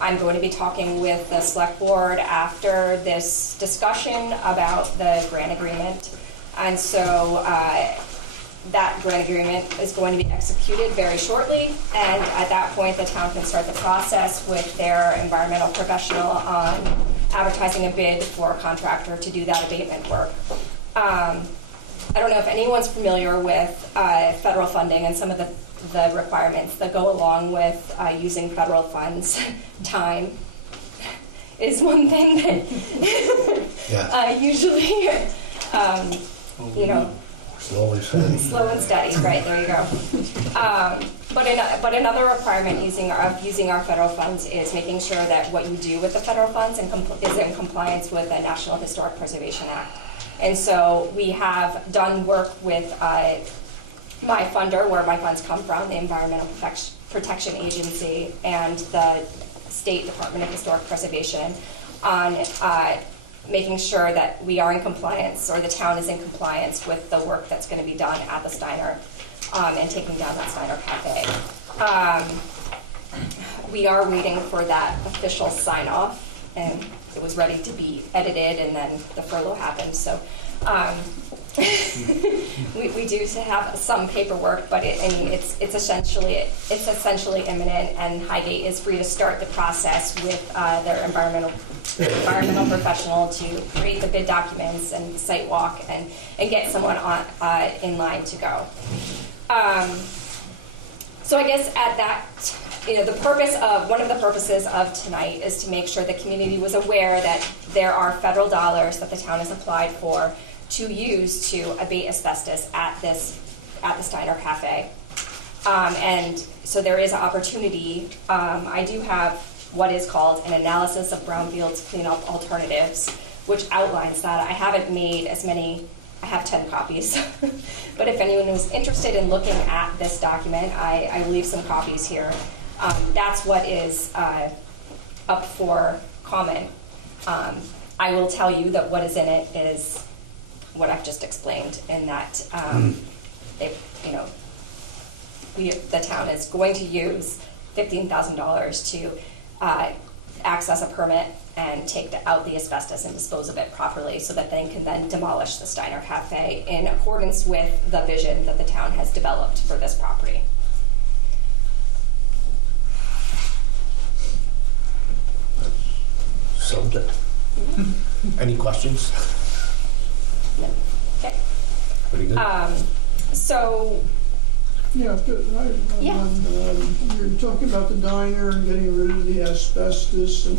I'm going to be talking with the select board after this discussion about the grant agreement. And so that grant agreement is going to be executed very shortly, and at that point the town can start the process with their environmental professional on advertising a bid for a contractor to do that abatement work. I don't know if anyone's familiar with federal funding and some of the requirements that go along with using federal funds. Time is one thing that usually slow and steady. Slow and steady, right, there you go. But another requirement using our federal funds is making sure that what you do with the federal funds is in compliance with the National Historic Preservation Act. And so we have done work with my funder, where my funds come from, the Environmental Protection Agency and the State Department of Historic Preservation, on making sure that we are in compliance, or the town is in compliance with the work that's going to be done at the Steiner and taking down that Steiner Cafe. We are waiting for that official sign-off, and it was ready to be edited, and then the furlough happened. So we do have some paperwork, but it's essentially imminent, and Highgate is free to start the process with their environmental professional to create the bid documents and site walk and get someone in line to go. So I guess at that, one of the purposes of tonight is to make sure the community was aware that there are federal dollars that the town has applied for to use to abate asbestos at the Steiner Cafe. And so there is an opportunity. I do have what is called an analysis of brownfields cleanup alternatives, which outlines that. I haven't made as many, I have 10 copies. But if anyone is interested in looking at this document, I leave some copies here. That's what is up for comment. I will tell you that what is in it is what I've just explained, in that the town is going to use $15,000 to access a permit and take out the asbestos and dispose of it properly so that they can then demolish the Steiner Cafe in accordance with the vision that the town has developed for this property. Subject. Any questions? No. Okay. Pretty good. So. Yeah, you're talking about the diner and getting rid of the asbestos, and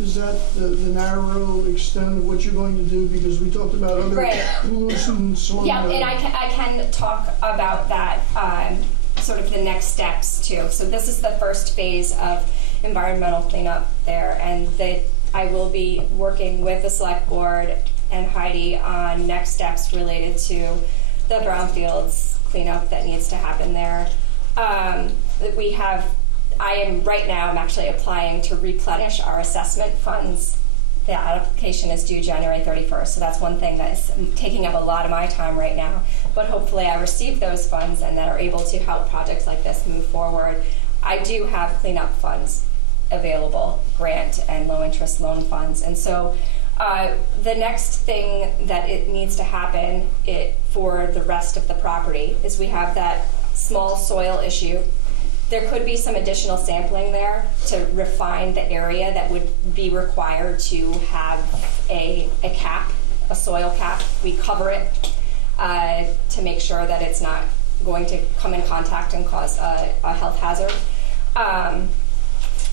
is that the narrow extent of what you're going to do? Because we talked about other pollution. Yeah, and I can talk about that, sort of the next steps too. So this is the first phase of environmental cleanup there, and I will be working with the select board and Heidi on next steps related to the brownfields cleanup that needs to happen there. I'm actually applying to replenish our assessment funds. The application is due January 31st, so that's one thing that is taking up a lot of my time right now. But hopefully I receive those funds and that are able to help projects like this move forward. I do have cleanup funds available, grant and low interest loan funds. And so the next thing that it needs to happen for the rest of the property is we have that small soil issue. There could be some additional sampling there to refine the area that would be required to have a cap, a soil cap. We cover it to make sure that it's not going to come in contact and cause a health hazard.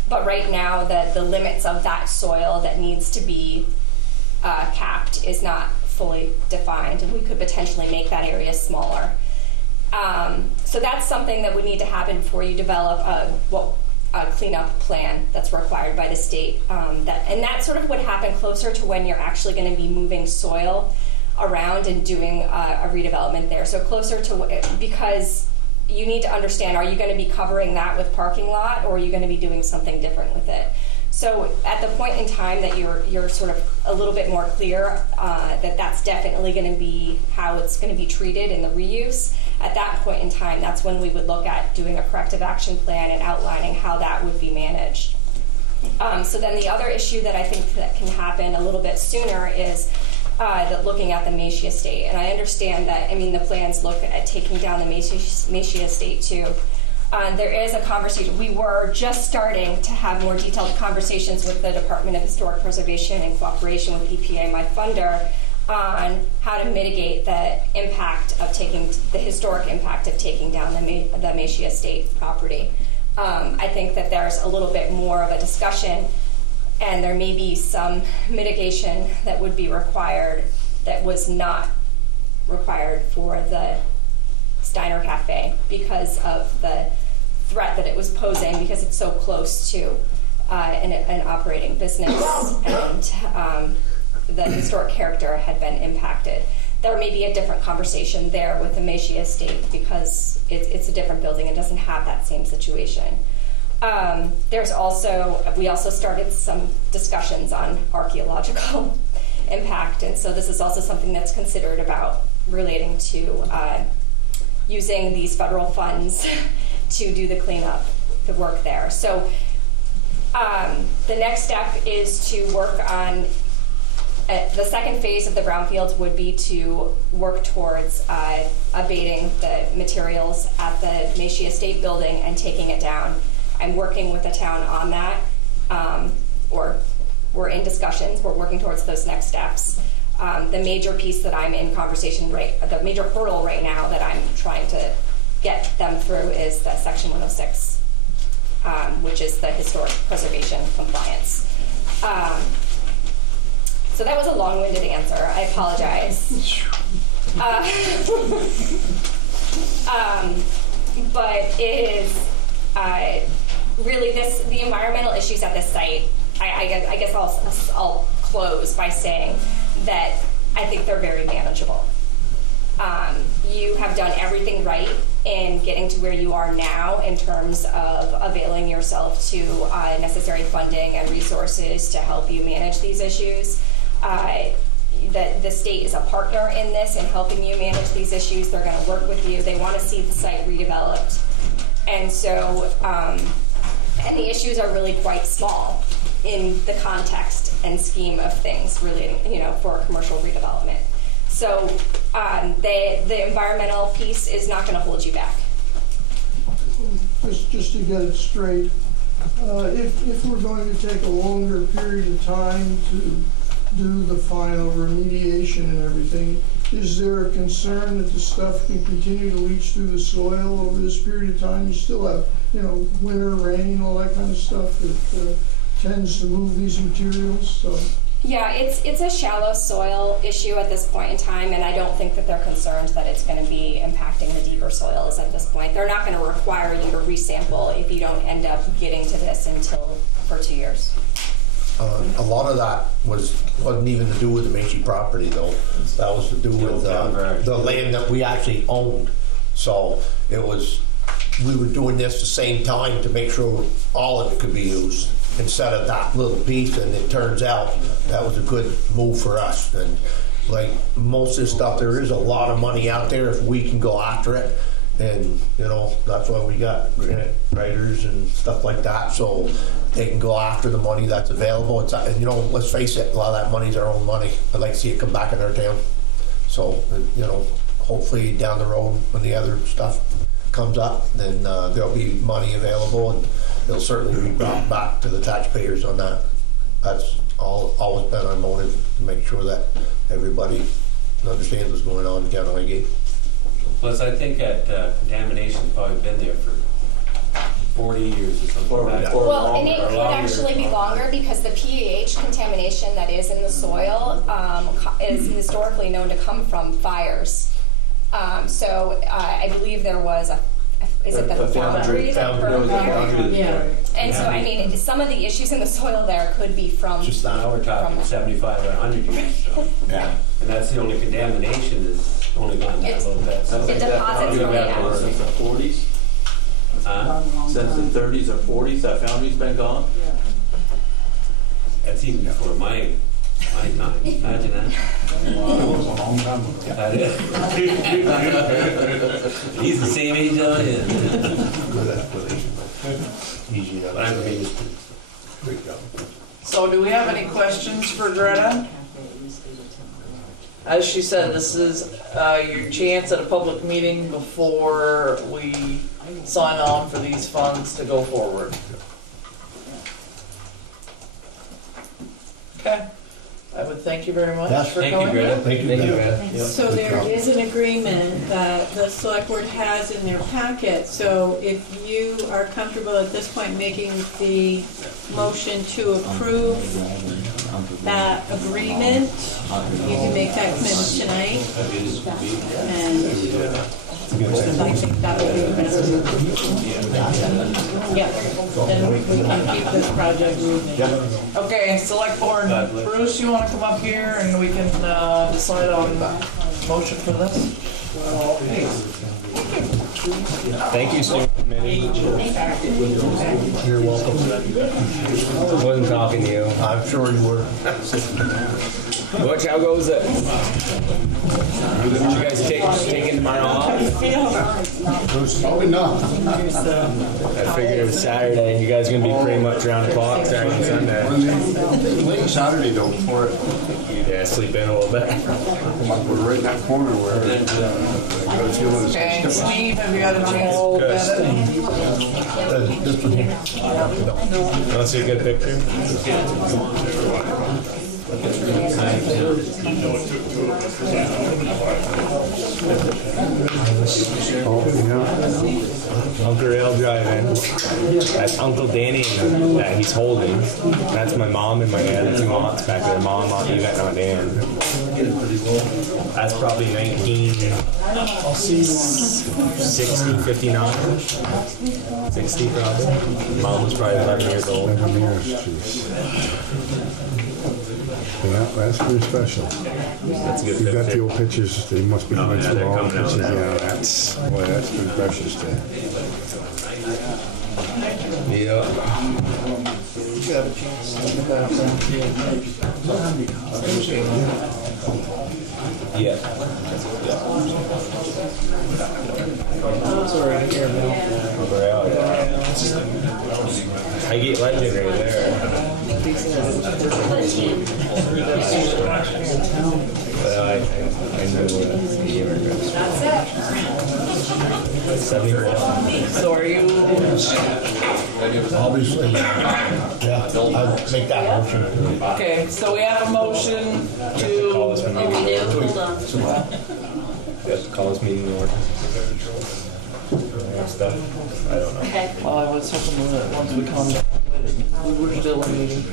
But right now, the limits of that soil that needs to be capped is not fully defined, and we could potentially make that area smaller. So that's something that would need to happen before you develop a cleanup plan that's required by the state. And that sort of would happen closer to when you're actually going to be moving soil around and doing a redevelopment there. So closer to, because you need to understand, are you going to be covering that with parking lot, or are you going to be doing something different with it? So at the point in time that you're sort of a little bit more clear that that's definitely going to be how it's going to be treated in the reuse, at that point in time, that's when we would look at doing a corrective action plan and outlining how that would be managed. So then the other issue that I think that can happen a little bit sooner is looking at the Macy estate. And I understand that, the plans look at taking down the Macy estate too. There is a conversation. We were just starting to have more detailed conversations with the Department of Historic Preservation in cooperation with EPA, my funder, on how to mitigate the historic impact of taking down the Macy estate property. I think that there's a little bit more of a discussion, and there may be some mitigation that would be required that was not required for the Steiner Cafe because of the threat that it was posing, because it's so close to an operating business, and the historic character had been impacted. There may be a different conversation there with the Macy estate because it's a different building and doesn't have that same situation. We also started some discussions on archaeological impact, and so this is also something that's considered about relating to using these federal funds to do the cleanup, the work there. So the next step is to work on, the second phase of the brownfields would be to work towards abating the materials at the Macy Estate building and taking it down. I'm working with the town on that, or we're in discussions, we're working towards those next steps. The major piece that I'm in conversation the major hurdle right now that I'm trying to get them through is the Section 106, which is the historic preservation compliance. So that was a long-winded answer. I apologize. But it is really the environmental issues at this site. I guess I'll close by saying that I think they're very manageable. You have done everything right in getting to where you are now in terms of availing yourself to necessary funding and resources to help you manage these issues. that the state is a partner in this and helping you manage these issues. They're going to work with you. They want to see the site redeveloped. And so, and the issues are really quite small in the context and scheme of things relating, for commercial redevelopment. So the environmental piece is not going to hold you back. Just to get it straight, if we're going to take a longer period of time to do the final remediation and everything, is there a concern that the stuff can continue to leach through the soil over this period of time? You still have, winter rain, all that kind of stuff that tends to move these materials. So. Yeah, it's a shallow soil issue at this point in time, and I don't think that they're concerned that it's going to be impacting the deeper soils at this point. They're not going to require you to resample if you don't end up getting to this until for 2 years. A lot of that wasn't even to do with the Macy property, though. That was to do with the land that we actually owned. So it was, we were doing this the same time to make sure all of it could be used instead of that little piece, and it turns out that was a good move for us. And like most of this stuff, there is a lot of money out there if we can go after it. And, that's why we got grant writers and stuff like that, so they can go after the money that's available. It's, let's face it, a lot of that money's our own money. I'd like to see it come back in our town. So, hopefully down the road when the other stuff comes up, then there'll be money available, and it'll certainly be brought back to the taxpayers on that. That's always been our motive, to make sure that everybody understands what's going on in County Highgate. Plus, I think that contamination's probably been there for 40 years or something like that. Well, and it could actually be longer because the PAH contamination that is in the soil is historically known to come from fires. So I believe there was is it the foundry that burned there? Yeah. And so, I mean, some of the issues in the soil there could be from... Just now we're talking 75 or 100 years. So. Yeah. And that's the only contamination is only gone that little bit. So it deposits from the Since the 40s? Since the 30s or 40s, that foundry's been gone? Yeah. That's even before my time. Imagine that. That was a long time ago. That is. He's the same age I am. Good explanation. Easy enough. But I'm the biggest. Great job. So do we have any questions for Greta? As she said, this is your chance at a public meeting before we sign on for these funds to go forward. Okay. I would thank you very much for coming. Thank you, Greta. Thank you, Greta. Yep. So there is an agreement that the select board has in their packet. So if you are comfortable at this point making the motion to approve that agreement, you can make that commitment tonight. And I think that would be the best. Yeah, then we can keep this project moving. Okay, select board. Bruce, you want to come up here and we can decide on motion for this? Thank you, Steering Committee. You're welcome. I wasn't talking to you. I'm sure you were. Which, how goes it? Did you guys taking tomorrow off? Probably not. I figured it was Saturday, and you guys are going to be pretty much around the clock Saturday and Sunday. Late Saturday though, before it. Yeah, sleep in a little bit. We're right in that corner where Okay, Steve, have you got a chance to look at it? This one here. You want to see a good picture? Uncle Rail driving. That's Uncle Danny that he's holding. That's my mom and my other two aunts back there. Mom, Yvette, and Aunt Dan. That's probably 1960, 59. 60 probably. Mom was probably 11 years old. Yeah, that's pretty special. That's a good You've got picture. the old pictures, they must be coming through all the pictures. Yeah, that's pretty precious there. Yeah. You have a chance to look at it. Yeah. Sorry, I hear Highgate legend right there. Well, I know the year ago. That's it. 71. So are you? Obviously, yeah, I'd make that motion. Okay, so we have a motion to. Call this meeting we do, hold on. Yes, call this meeting in order. Stuff. I don't know. Okay. Well, I was hoping that once we come, we were still in meeting.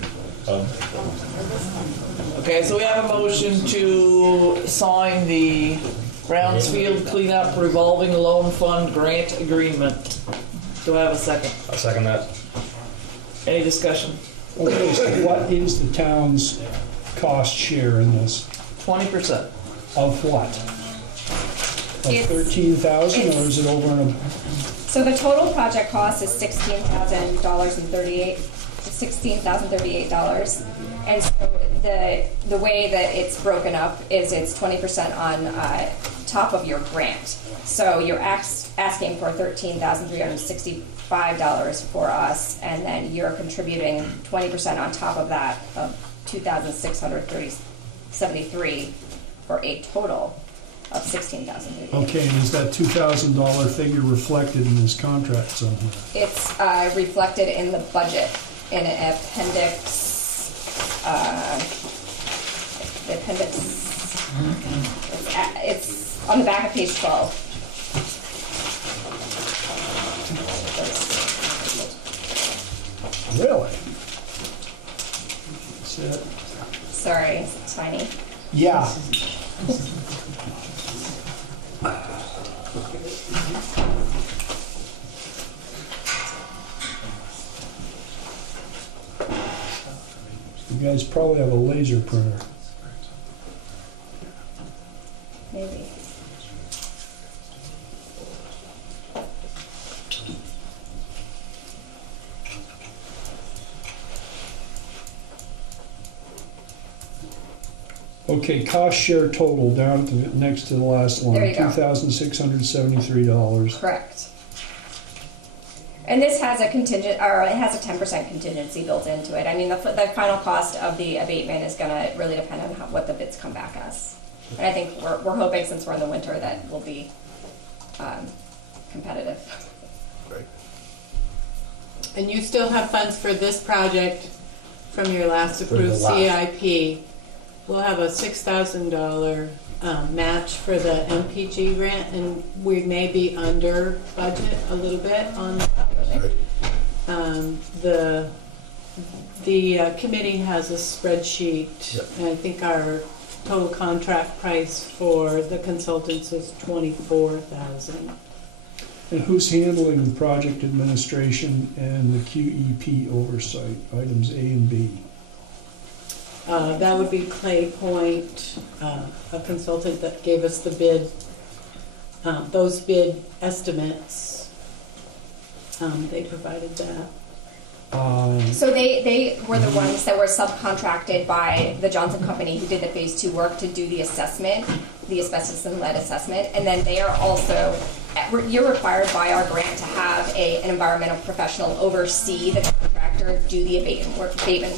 Okay, so we have a motion to sign the Brownsfield Cleanup Revolving Loan Fund Grant Agreement. Do I have a second? I'll second that. Any discussion? Okay, so what is the town's cost share in this? 20%. Of what? Of It's- 13,000, or is it over and above? So the total project cost is $16,038. And so the way that it's broken up is it's 20% on top of your grant. So you're asking for $13,365 for us, and then you're contributing 20% on top of that of $2,673 for a total of $16,000. Okay, and is that $2,000 figure reflected in this contract somehow? It's reflected in the budget in an appendix. The appendix. It's on the back of page 12. Really? That's it? Sorry, it's tiny. Yeah. You guys probably have a laser printer. Maybe. Okay, cost share total down to next to the last line. There you go. $2,673. Correct. And this has a contingent, or it has a 10% contingency built into it. I mean, the final cost of the abatement is going to really depend on what the bids come back as. And I think we're hoping, since we're in the winter, that we'll be competitive. Right. And you still have funds for this project from your last approved the last. CIP. We'll have a $6,000 match for the MPG grant, and we may be under budget a little bit on that. The committee has a spreadsheet, and I think our total contract price for the consultants is $24,000. And who's handling the project administration and the QEP oversight, items A and B? That would be Clay Point, a consultant that gave us the bid, those bid estimates. They provided that. So they were the ones that were subcontracted by the Johnson Company, who did the phase 2 work to do the assessment, the asbestos and lead assessment. And then they are also, you're required by our grant to have an environmental professional oversee the contractor, do the abatement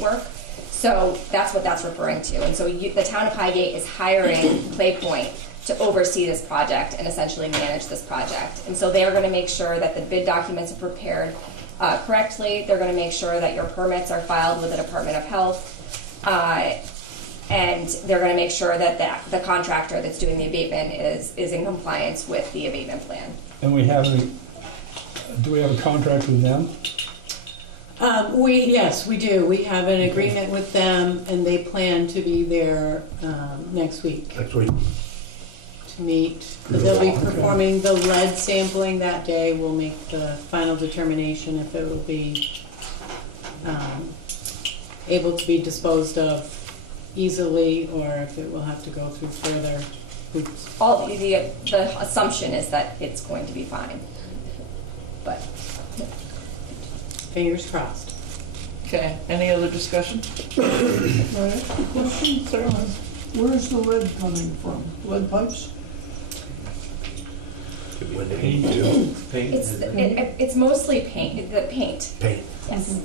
work. So that's what that's referring to. And so the town of Highgate is hiring Clay Point to oversee this project and essentially manage this project. And so they are going to make sure that the bid documents are prepared correctly. They're going to make sure that your permits are filed with the Department of Health. And they're going to make sure that the contractor that's doing the abatement is in compliance with the abatement plan. And do we have a contract with them? Yes, we do. We have an agreement with them, and they plan to be there next week. Next week. To meet. They'll be performing the lead sampling that day. We'll make the final determination if it will be able to be disposed of easily, or if it will have to go through further hoops. The assumption is that it's going to be fine, but fingers crossed. Okay, any other discussion? Where's the lead coming from? Lead pipes? When they need to. It's mostly paint, the paint. Paint. Yes.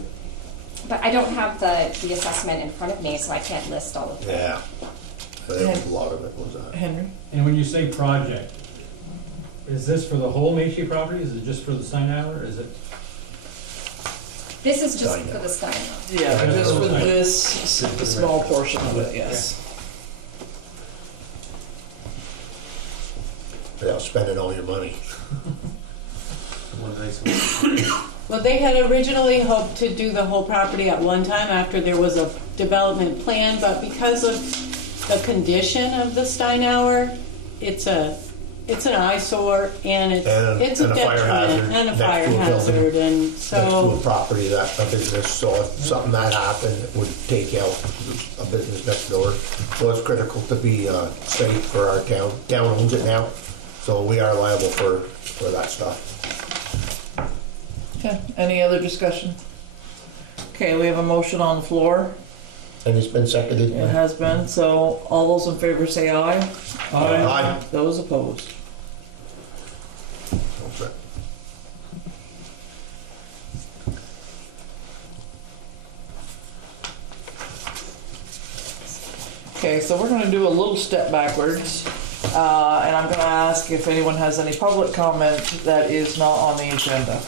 But I don't have the assessment in front of me, so I can't list all of them. Yeah. There was a lot of it was that. Henry? And when you say project, is this for the whole Macy property? Is it just for the Steinhauer? Is it? This is just for the Stein. Yeah, just for this, a small portion of it, yes. Without spending all your money. Well, they had originally hoped to do the whole property at one time after there was a development plan, but because of the condition of the Steinhauer, it's an eyesore and it's a detriment and a fire hazard, and so next to a property that a business. So if something that happened, it would take out a business next door. So it's critical to be safe for our town. Town owns it now, so we are liable for that stuff. Okay, any other discussion? Okay, we have a motion on the floor. And it's been seconded. It has been, so all those in favor say aye. Aye. Aye. Those opposed? Okay, so we're gonna do a little step backwards, and I'm gonna ask if anyone has any public comment that is not on the agenda.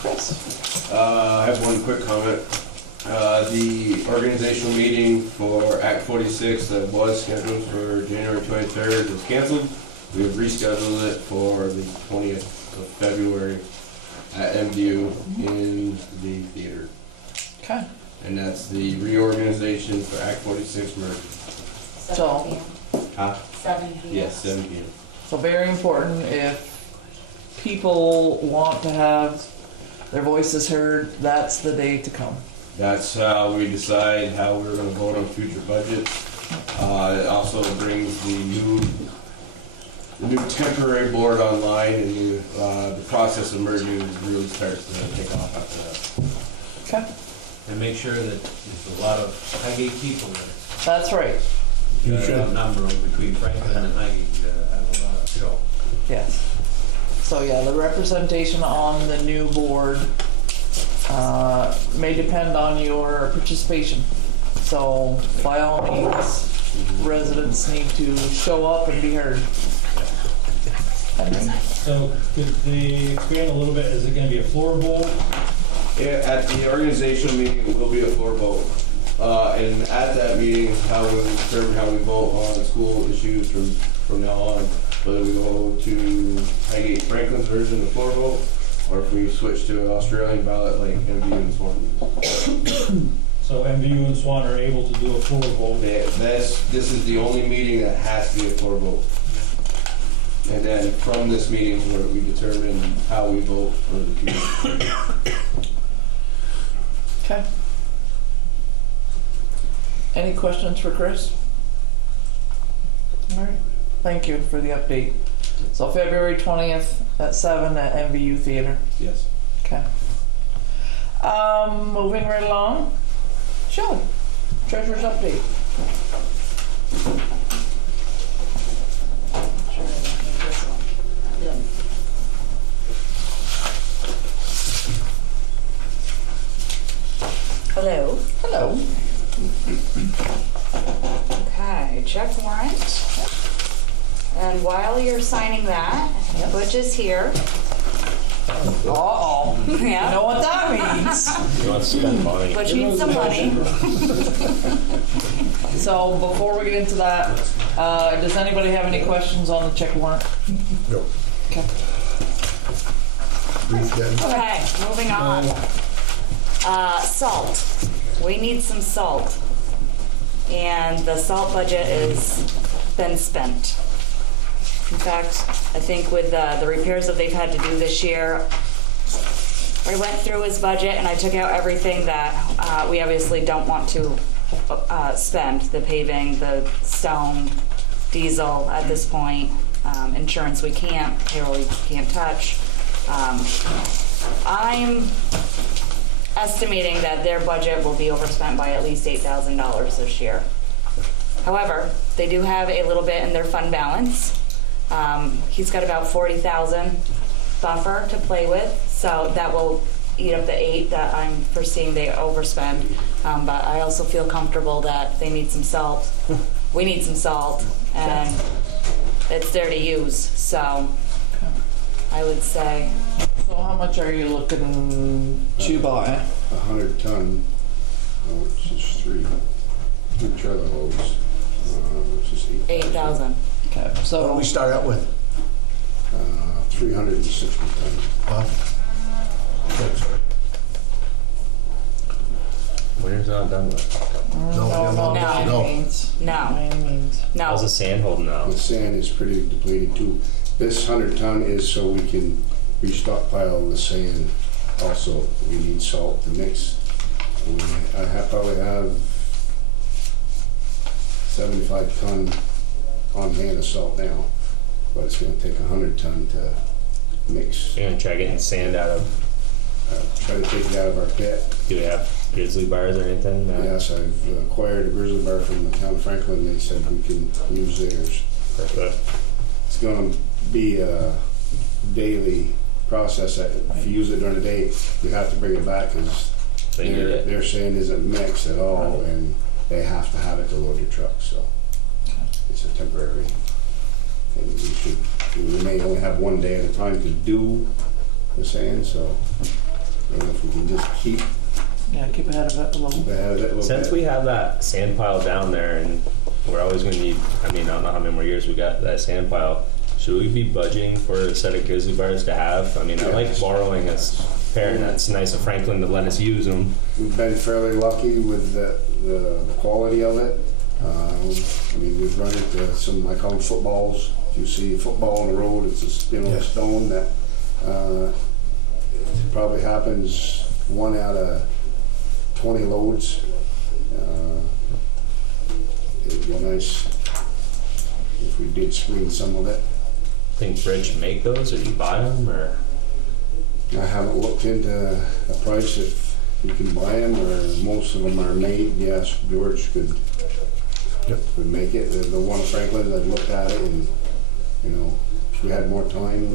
Chris? I have one quick comment. The organizational meeting for Act 46 that was scheduled for January 23rd is canceled. We have rescheduled it for the 20th of February at MDU in the theater. Okay. And that's the reorganization for Act 46 merger. So, Huh? 7 p.m. Yes, 7 p.m. so very important, if people want to have their voices heard, that's the day to come. That's how we decide how we're going to vote on future budgets. It also brings the new temporary board online, and the process of merging really starts to take off after that. Okay. And make sure that there's a lot of Highgate people in it. That's right. You should have a number between Franklin and Highgate to have a lot of show. Yes. So yeah, the representation on the new board may depend on your participation. So by all means, residents need to show up and be heard. So could they expand a little bit? Is it going to be a floor vote? Yeah, at the organizational meeting, it will be a floor vote. And at that meeting, how we will determine how we vote on school issues from now on. Whether we go to Highgate Franklin's version of the floor vote, or if we switch to an Australian ballot like MVU and Swan. So MVU and Swan are able to do a floor vote? This is the only meeting that has to be a floor vote. And then from this meeting where we determine how we vote for the community. Okay. Any questions for Chris? All right. Thank you for the update. So February 20th at 7 at MVU Theater. Yes. Okay. Moving right along. Shelley, treasurer's update. Hello. Hello. Okay, check warrant. And while you're signing that, Butch is here. Uh-oh. Yeah. You know what that means. You want to spend money. Butch needs some money. So before we get into that, does anybody have any questions on the check warrant? No. Okay. Okay, moving on. Salt. We need some salt. And the salt budget has been spent. In fact, I think with the repairs that they've had to do this year, I went through his budget and I took out everything that we obviously don't want to spend. The paving, the stone, diesel at this point, insurance we can't, payroll we can't touch. I'm estimating that their budget will be overspent by at least $8,000 this year. However, they do have a little bit in their fund balance. He's got about 40,000 buffer to play with, so that will eat up the 8 that I'm foreseeing they overspend. But I also feel comfortable that they need some salt. We need some salt, and it's there to use. So I would say. So how much are you looking to buy? 100 ton, which is three trailer loads, which is 8,000. Okay, so What do we start out with? 360 ton. Winter's not done with. No. How's the sand holding out? The sand is pretty depleted too. This 100 ton is so we can restockpile the sand. Also, we need salt to mix. Probably have 75 ton on hand of salt now, but it's going to take 100 ton to mix. You're gonna try getting sand out of. Try to take it out of our pit. Do we have grizzly bars or anything? Yes, I've acquired a grizzly bar from the town of Franklin. They said we can use theirs. Perfect. It's going to be a daily process. If you use it during the day, you have to bring it back because their sand isn't mixed at all, and they have to have it to load your truck. So it's a temporary thing. We may only have one day at a time to do the sand. So if we can just keep ahead of it a little. Since we have that sand pile down there, and we're always going to need, I don't know how many more years we got that sand pile, should we be budgeting for a set of grizzly bars to have? I like borrowing a pair, and that's nice of Franklin to let us use them. We've been fairly lucky with the quality of it. We've run into some, I call them footballs. If you see a football on the road, it's a stone that it probably happens 1 out of 20 loads. It'd be nice if we did screen some of it. Think Bridge make those, or do you buy them, or? I haven't looked into a price if you can buy them, or most of them are made. Yes, George could make it. The one of Franklin, I've looked at it, and if we had more time,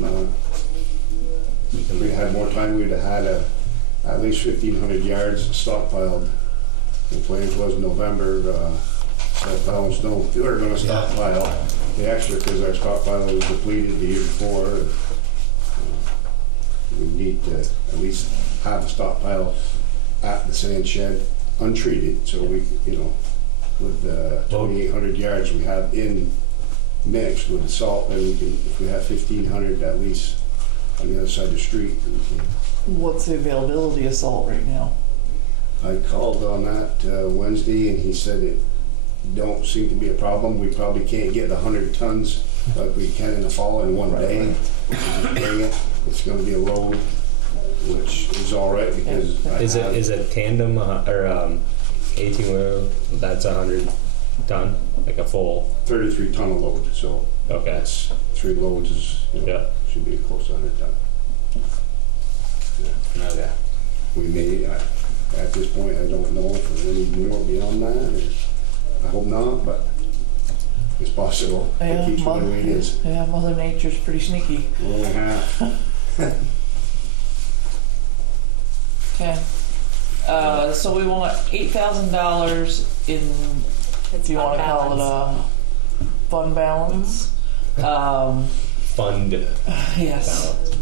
we'd have had at least 1,500 yards stockpiled. The plan was November, stockpile snow. We were going to stockpile the extra because our stockpile was depleted the year before. We need to at least have a stockpile at the sand shed untreated, so we, with the 2,800 yards we have in mixed with the salt, then we can, if we have 1,500 at least on the other side of the street. What's the availability of salt right now? I called on that Wednesday, and he said it don't seem to be a problem. We probably can't get 100 tons like we can in the fall in one day. Just bring it. It's going to be a load, which is all right because is it tandem or 18-wheeler? That's 100 ton, like a full 33 ton of load. So that's 3 loads is should be close to 100 ton. Okay. We may at this point I don't know if we need more beyond that. I hope not, but it's possible. It keeps the way it is. Yeah, Mother Nature's pretty sneaky. Okay. So we want $8,000 in, if you want to call it a fund balance. Fund yes. balance.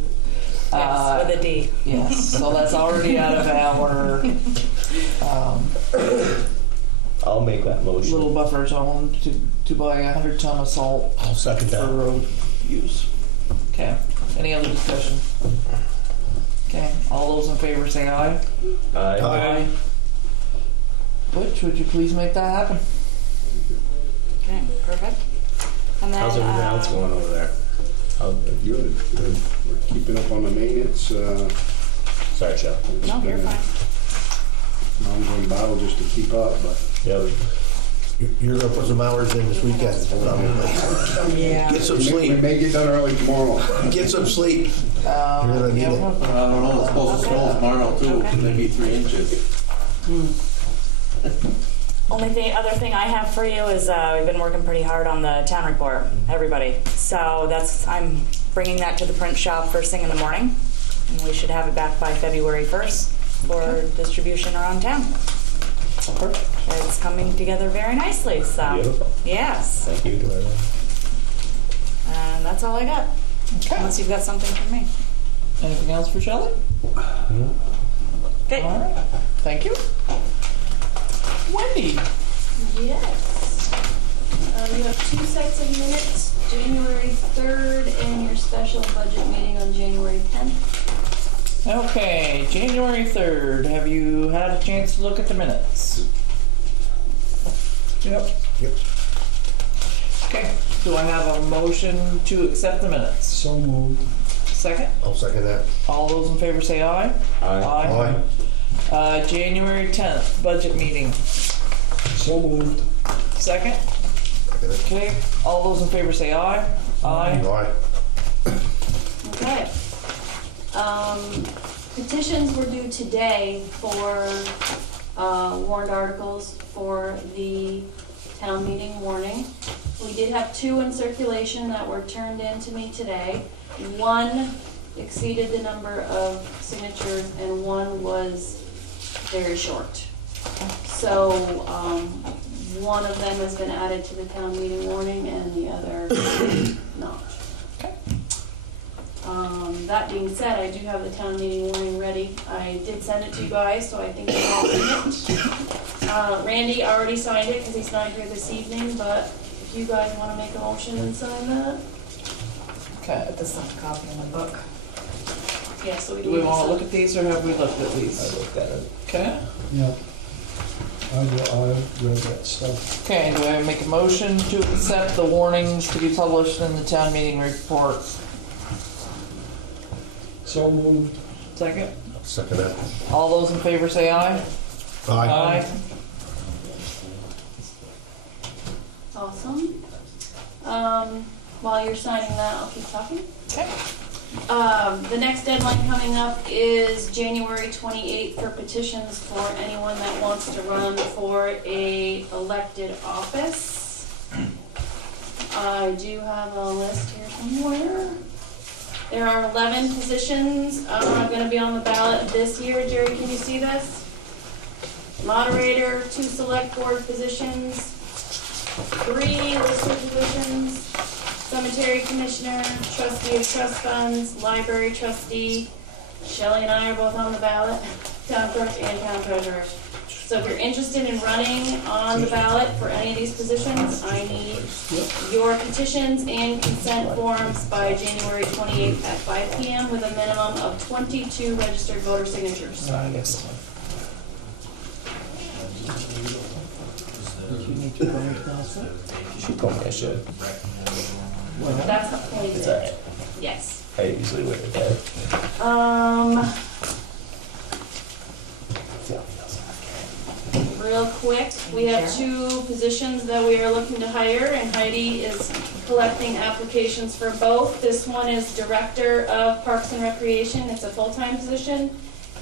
Yes, with a D. Yes, so that's already out of our I'll make that motion. Little buffer zone to buy 100 ton of salt. I'll second that. For road use. Okay. Any other discussion? Okay. All those in favor say aye. Aye. Aye. Butch, would you please make that happen? Okay, perfect. And then, how's everything else going over there? Good. We're keeping up on the maintenance. Sorry, Shell. No, you're fine. Ongoing battle just to keep up, but You're gonna put some hours in this weekend, probably. Yeah. Get some We sleep. may get done early tomorrow. Get some sleep. You're gonna need it. I don't know, it's supposed to snow tomorrow too, maybe 3 inches. Other thing I have for you is we've been working pretty hard on the town report, everybody. So I'm bringing that to the print shop first thing in the morning, and we should have it back by February 1st for distribution around town. Perfect. It's coming together very nicely. So Beautiful. yes, Thank you to everyone. and that's all I got. Okay. Unless you've got something for me. Anything else for Shelley? Okay. All right. Thank you. Wendy. Yes. You have 2 sets of minutes, January 3rd and your special budget meeting on January 10th. Okay, January 3rd. Have you had a chance to look at the minutes? Yep. Okay. Do I have a motion to accept the minutes? So moved. Second? I'll second that. All those in favor say aye. Aye. January 10th, budget meeting. So moved. Second? Second it. Okay. All those in favor say aye. Aye. Aye. Okay. Petitions were due today for warrant articles for the town meeting warning. We did have 2 in circulation that were turned in to me today. 1 exceeded the number of signatures and 1 was very short. So one of them has been added to the town meeting warning and the other not. That being said, I do have the town meeting warning ready. I did send it to you guys, so I think you've all seen it. Randy already signed it because he's not here this evening, but if you guys want to make a motion and sign that. Okay. Put this copy in the book. Yeah, so we Do we need want to sign. look at these or have we looked at these? I looked at it. Okay. Yeah. I read that stuff. Okay, do I make a motion to accept the warnings to be published in the town meeting report? So moved. Second? Second that. All those in favor say aye. Aye. Awesome. While you're signing that, I'll keep talking. Okay. The next deadline coming up is January 28th for petitions for anyone that wants to run for a elected office. I do have a list here somewhere. There are 11 positions going to be on the ballot this year. Jerry, can you see this? Moderator, 2 select board positions, 3 lister positions, cemetery commissioner, trustee of trust funds, library trustee. Shelley and I are both on the ballot, town clerk and town treasurer. So if you're interested in running on the ballot for any of these positions, I need your petitions and consent forms by January 28th at 5 p.m. with a minimum of 22 registered voter signatures. I guess. Do you need to go into that? You should call me, I should. That's the point. It's alright. Yes. I usually wait with that. Real quick, we have 2 positions that we are looking to hire, and Heidi is collecting applications for both. This one is Director of Parks and Recreation. It's a full-time position,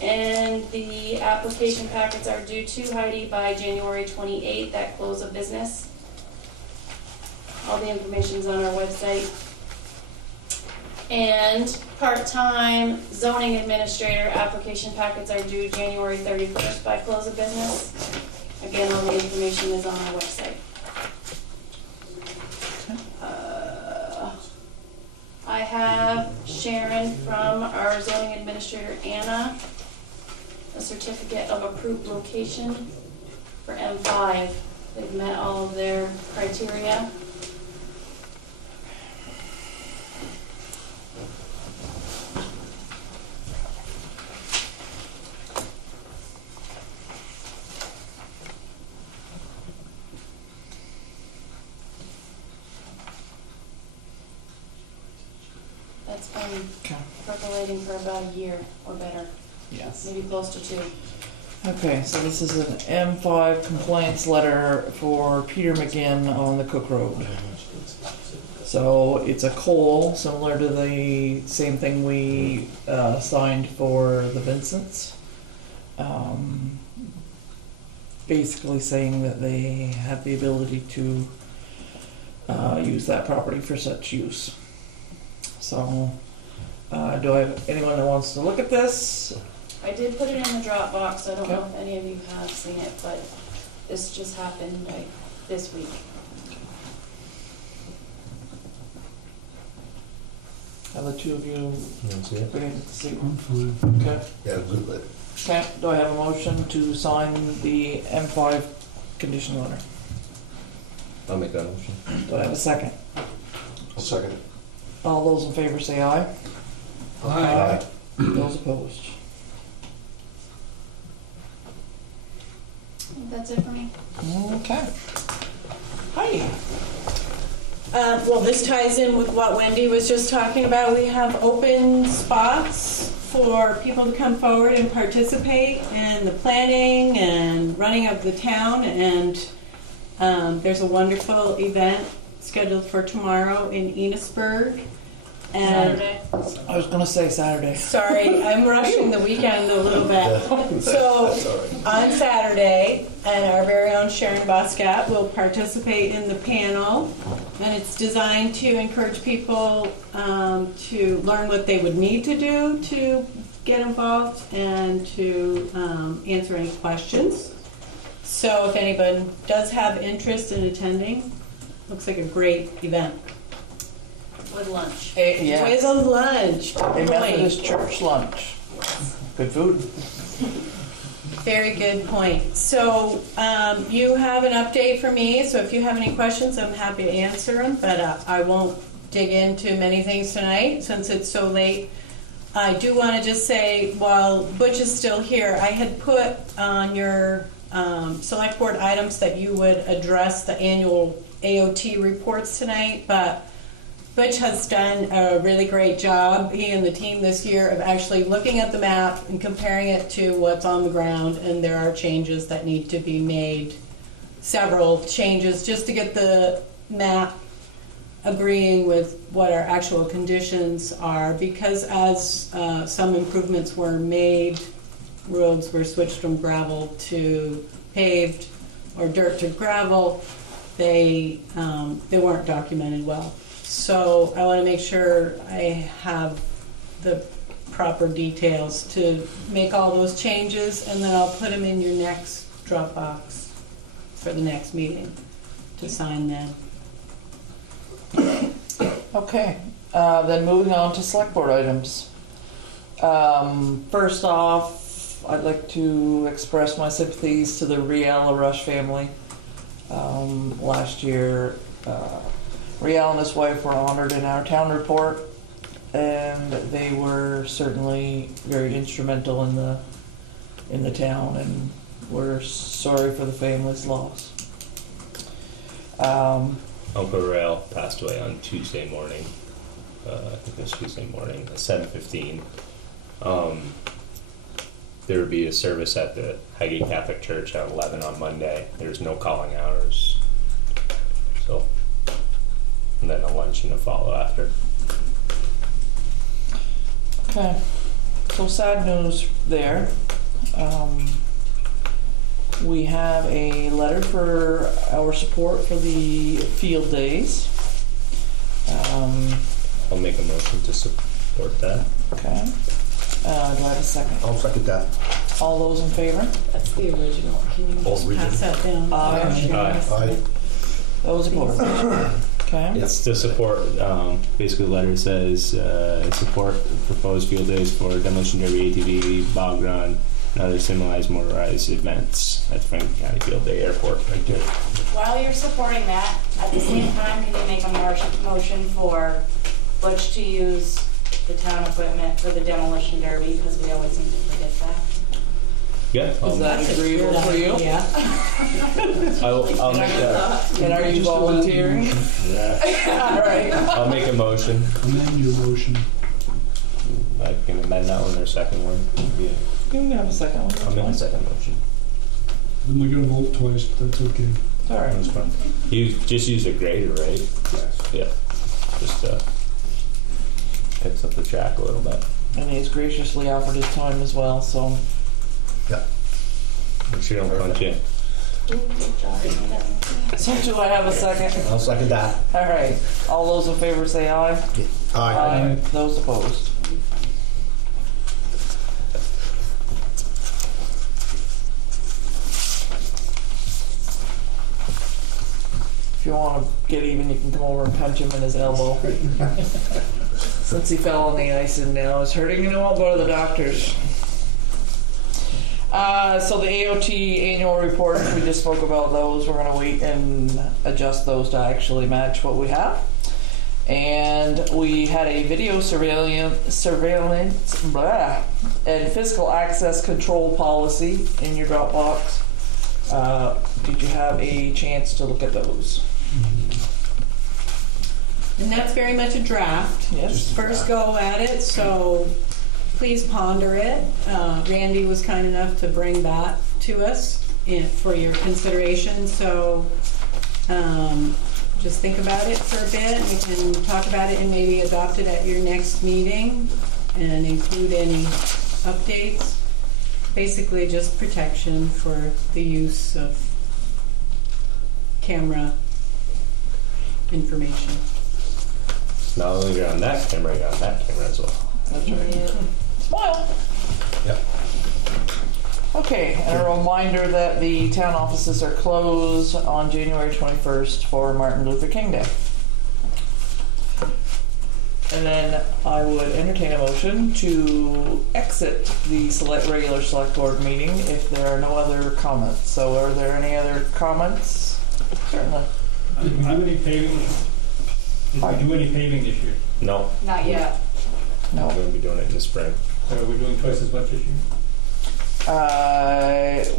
and the application packets are due to Heidi by January 28th at close of business. All the information's on our website. And part-time zoning administrator application packets are due January 31st by close of business. Again, all the information is on our website. I have Sharon from our zoning administrator, Anna, a certificate of approved location for M5. They've met all of their criteria. That's been percolating for about a year or better. Yes. Maybe close to 2. Okay, so this is an M5 complaints letter for Peter McGinn on the Cook Road. So it's a coal, similar to the same thing we signed for the Vincents. Basically saying that they have the ability to use that property for such use. So, do I have anyone that wants to look at this? I did put it in the Dropbox. I don't know if any of you have seen it, but this just happened like this week. Have the two of you see it? beginning to see? fine. Okay. Yeah, good letter. Okay, do I have a motion to sign the M5 condition letter? I'll make that motion. Do I have a second? I'll second it. All those in favor say aye. Aye. Those opposed? That's it for me. Okay. Hi. Well, this ties in with what Wendy was just talking about. We have open spots for people to come forward and participate in the planning and running of the town. And there's a wonderful event scheduled for tomorrow in Enosburg. And Saturday. I was gonna say Saturday. Sorry, I'm rushing the weekend a little bit. So on Saturday, and our very own Sharon Boscat will participate in the panel, and it's designed to encourage people to learn what they would need to do to get involved and to answer any questions. So if anyone does have interest in attending, looks like a great event. With lunch. Yes. With a lunch. A Methodist church lunch. Good food. Very good point. So you have an update for me, so if you have any questions, I'm happy to answer them, but I won't dig into many things tonight since it's so late. I do want to just say, while Butch is still here, I had put on your select board items that you would address the annual AOT reports tonight, but Butch has done a really great job, he and the team this year, of actually looking at the map and comparing it to what's on the ground, and there are changes that need to be made, several changes, just to get the map agreeing with what our actual conditions are, because as some improvements were made, roads were switched from gravel to paved or dirt to gravel, they weren't documented well. So I want to make sure I have the proper details to make all those changes, and then I'll put them in your next Dropbox for the next meeting to sign them. Okay, then moving on to select board items. First off, I'd like to express my sympathies to the Riel LaRush family. Last year, Riel and his wife were honored in our town report, and they were certainly very instrumental in the town, and we're sorry for the family's loss. Uncle Rail passed away on Tuesday morning. I think it was Tuesday morning at 7:15. There would be a service at the Highgate Catholic Church at 11 on Monday. There's no calling hours. So, and then a luncheon to follow after. Okay, so sad news there. We have a letter for our support for the field days. I'll make a motion to support that. Okay. Do I have a second? I'll second that. All those in favor? That's the original. Can you just pass that down? Aye. Those opposed? Okay. It's to support, basically the letter says, support proposed field days for demolition derby, ATV, bog run, and other similar motorized events at Franklin County Field Day Airport right there. While you're supporting that, at the same time, can you make a motion for Butch to use the town equipment for the demolition derby, because we always seem to forget that. Yeah. Is that agreeable for you? Yeah. I'll make that. And are you volunteering? Yeah. All right. I'll make a motion. Amend your motion. I can amend that one or second one. Yeah. can have a second one. I'll make a second motion. Then we're gonna vote twice, but that's okay. All right. That's fine. You just use a grader, right? Yes. Yeah. Just picks up the track a little bit. And he's graciously offered his time as well, so. Make sure you don't punch in. So do I have a second? I'll second that. All right. All those in favor say aye. Aye. Those opposed. If you want to get even, you can come over and punch him in his elbow. Since he fell on the ice and now is hurting and he won't go to the doctors. So the AOT annual reports, we just spoke about those. We're going to wait and adjust those to actually match what we have. And we had a video surveillance and fiscal access control policy in your Dropbox. Did you have a chance to look at those? And that's very much a draft. Yes. First go at it, so please ponder it. Randy was kind enough to bring that to us for your consideration, so just think about it for a bit. We can talk about it and maybe adopt it at your next meeting and include any updates. Basically just protection for the use of camera information. Not only you're on that camera, you're on that camera as well. That's right. Smile. Yep. Okay, and a reminder that the town offices are closed on January 21st for Martin Luther King Day. And then I would entertain a motion to exit the regular select board meeting if there are no other comments. So are there any other comments? Certainly. Did we do any paving? Did we do any paving this year? No. Not yet. No. We're going to be doing it in the spring. So are we doing twice as much this year?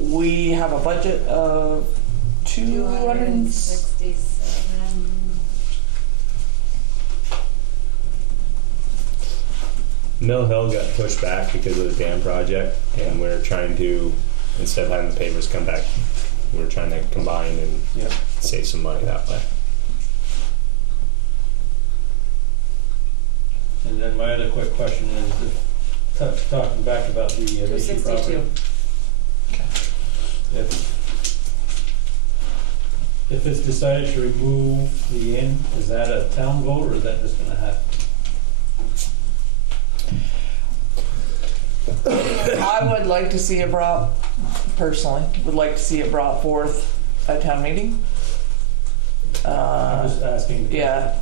We have a budget of 267. Mill Hill got pushed back because of the dam project, and we're trying to, instead of having the pavers come back, we're trying to combine and save some money that way. And then my other quick question is, talking back about the issue property. If it's decided to remove the inn, is that a town vote or is that just gonna happen? I would like to see it brought, personally, would like to see it brought forth at town meeting. I'm just asking. Yeah,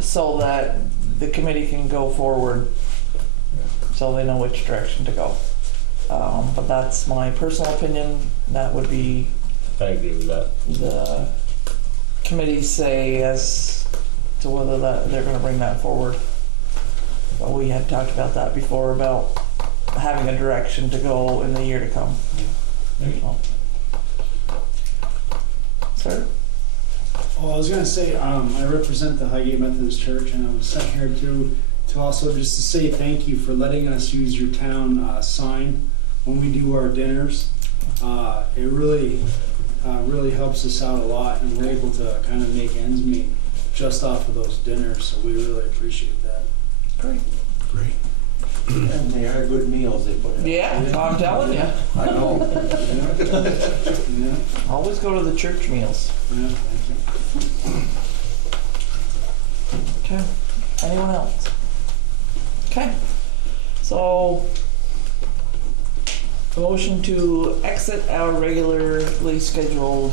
so that the committee can go forward, so they know which direction to go. But that's my personal opinion. That would be. I agree with that. The committee's say as to whether they're going to bring that forward. But we had talked about that before about having a direction to go in the year to come. Sir? Well, I was gonna say, I represent the Highgate Methodist Church, and I was sent here to also just to say thank you for letting us use your town sign when we do our dinners. It really helps us out a lot, and we're able to kind of make ends meet just off of those dinners, so we really appreciate that. Great. Great. And they are good meals they put in. Yeah, I'm telling you. I know. Yeah. Always go to the church meals. Yeah, thank you. Okay. Anyone else? Okay. So, a motion to exit our regularly scheduled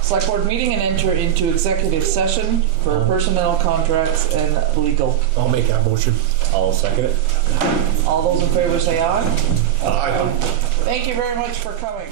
select board meeting and enter into executive session for personnel, contracts, and legal. I'll make that motion. I'll second it. All those in favor say aye. Aye. Thank you very much for coming.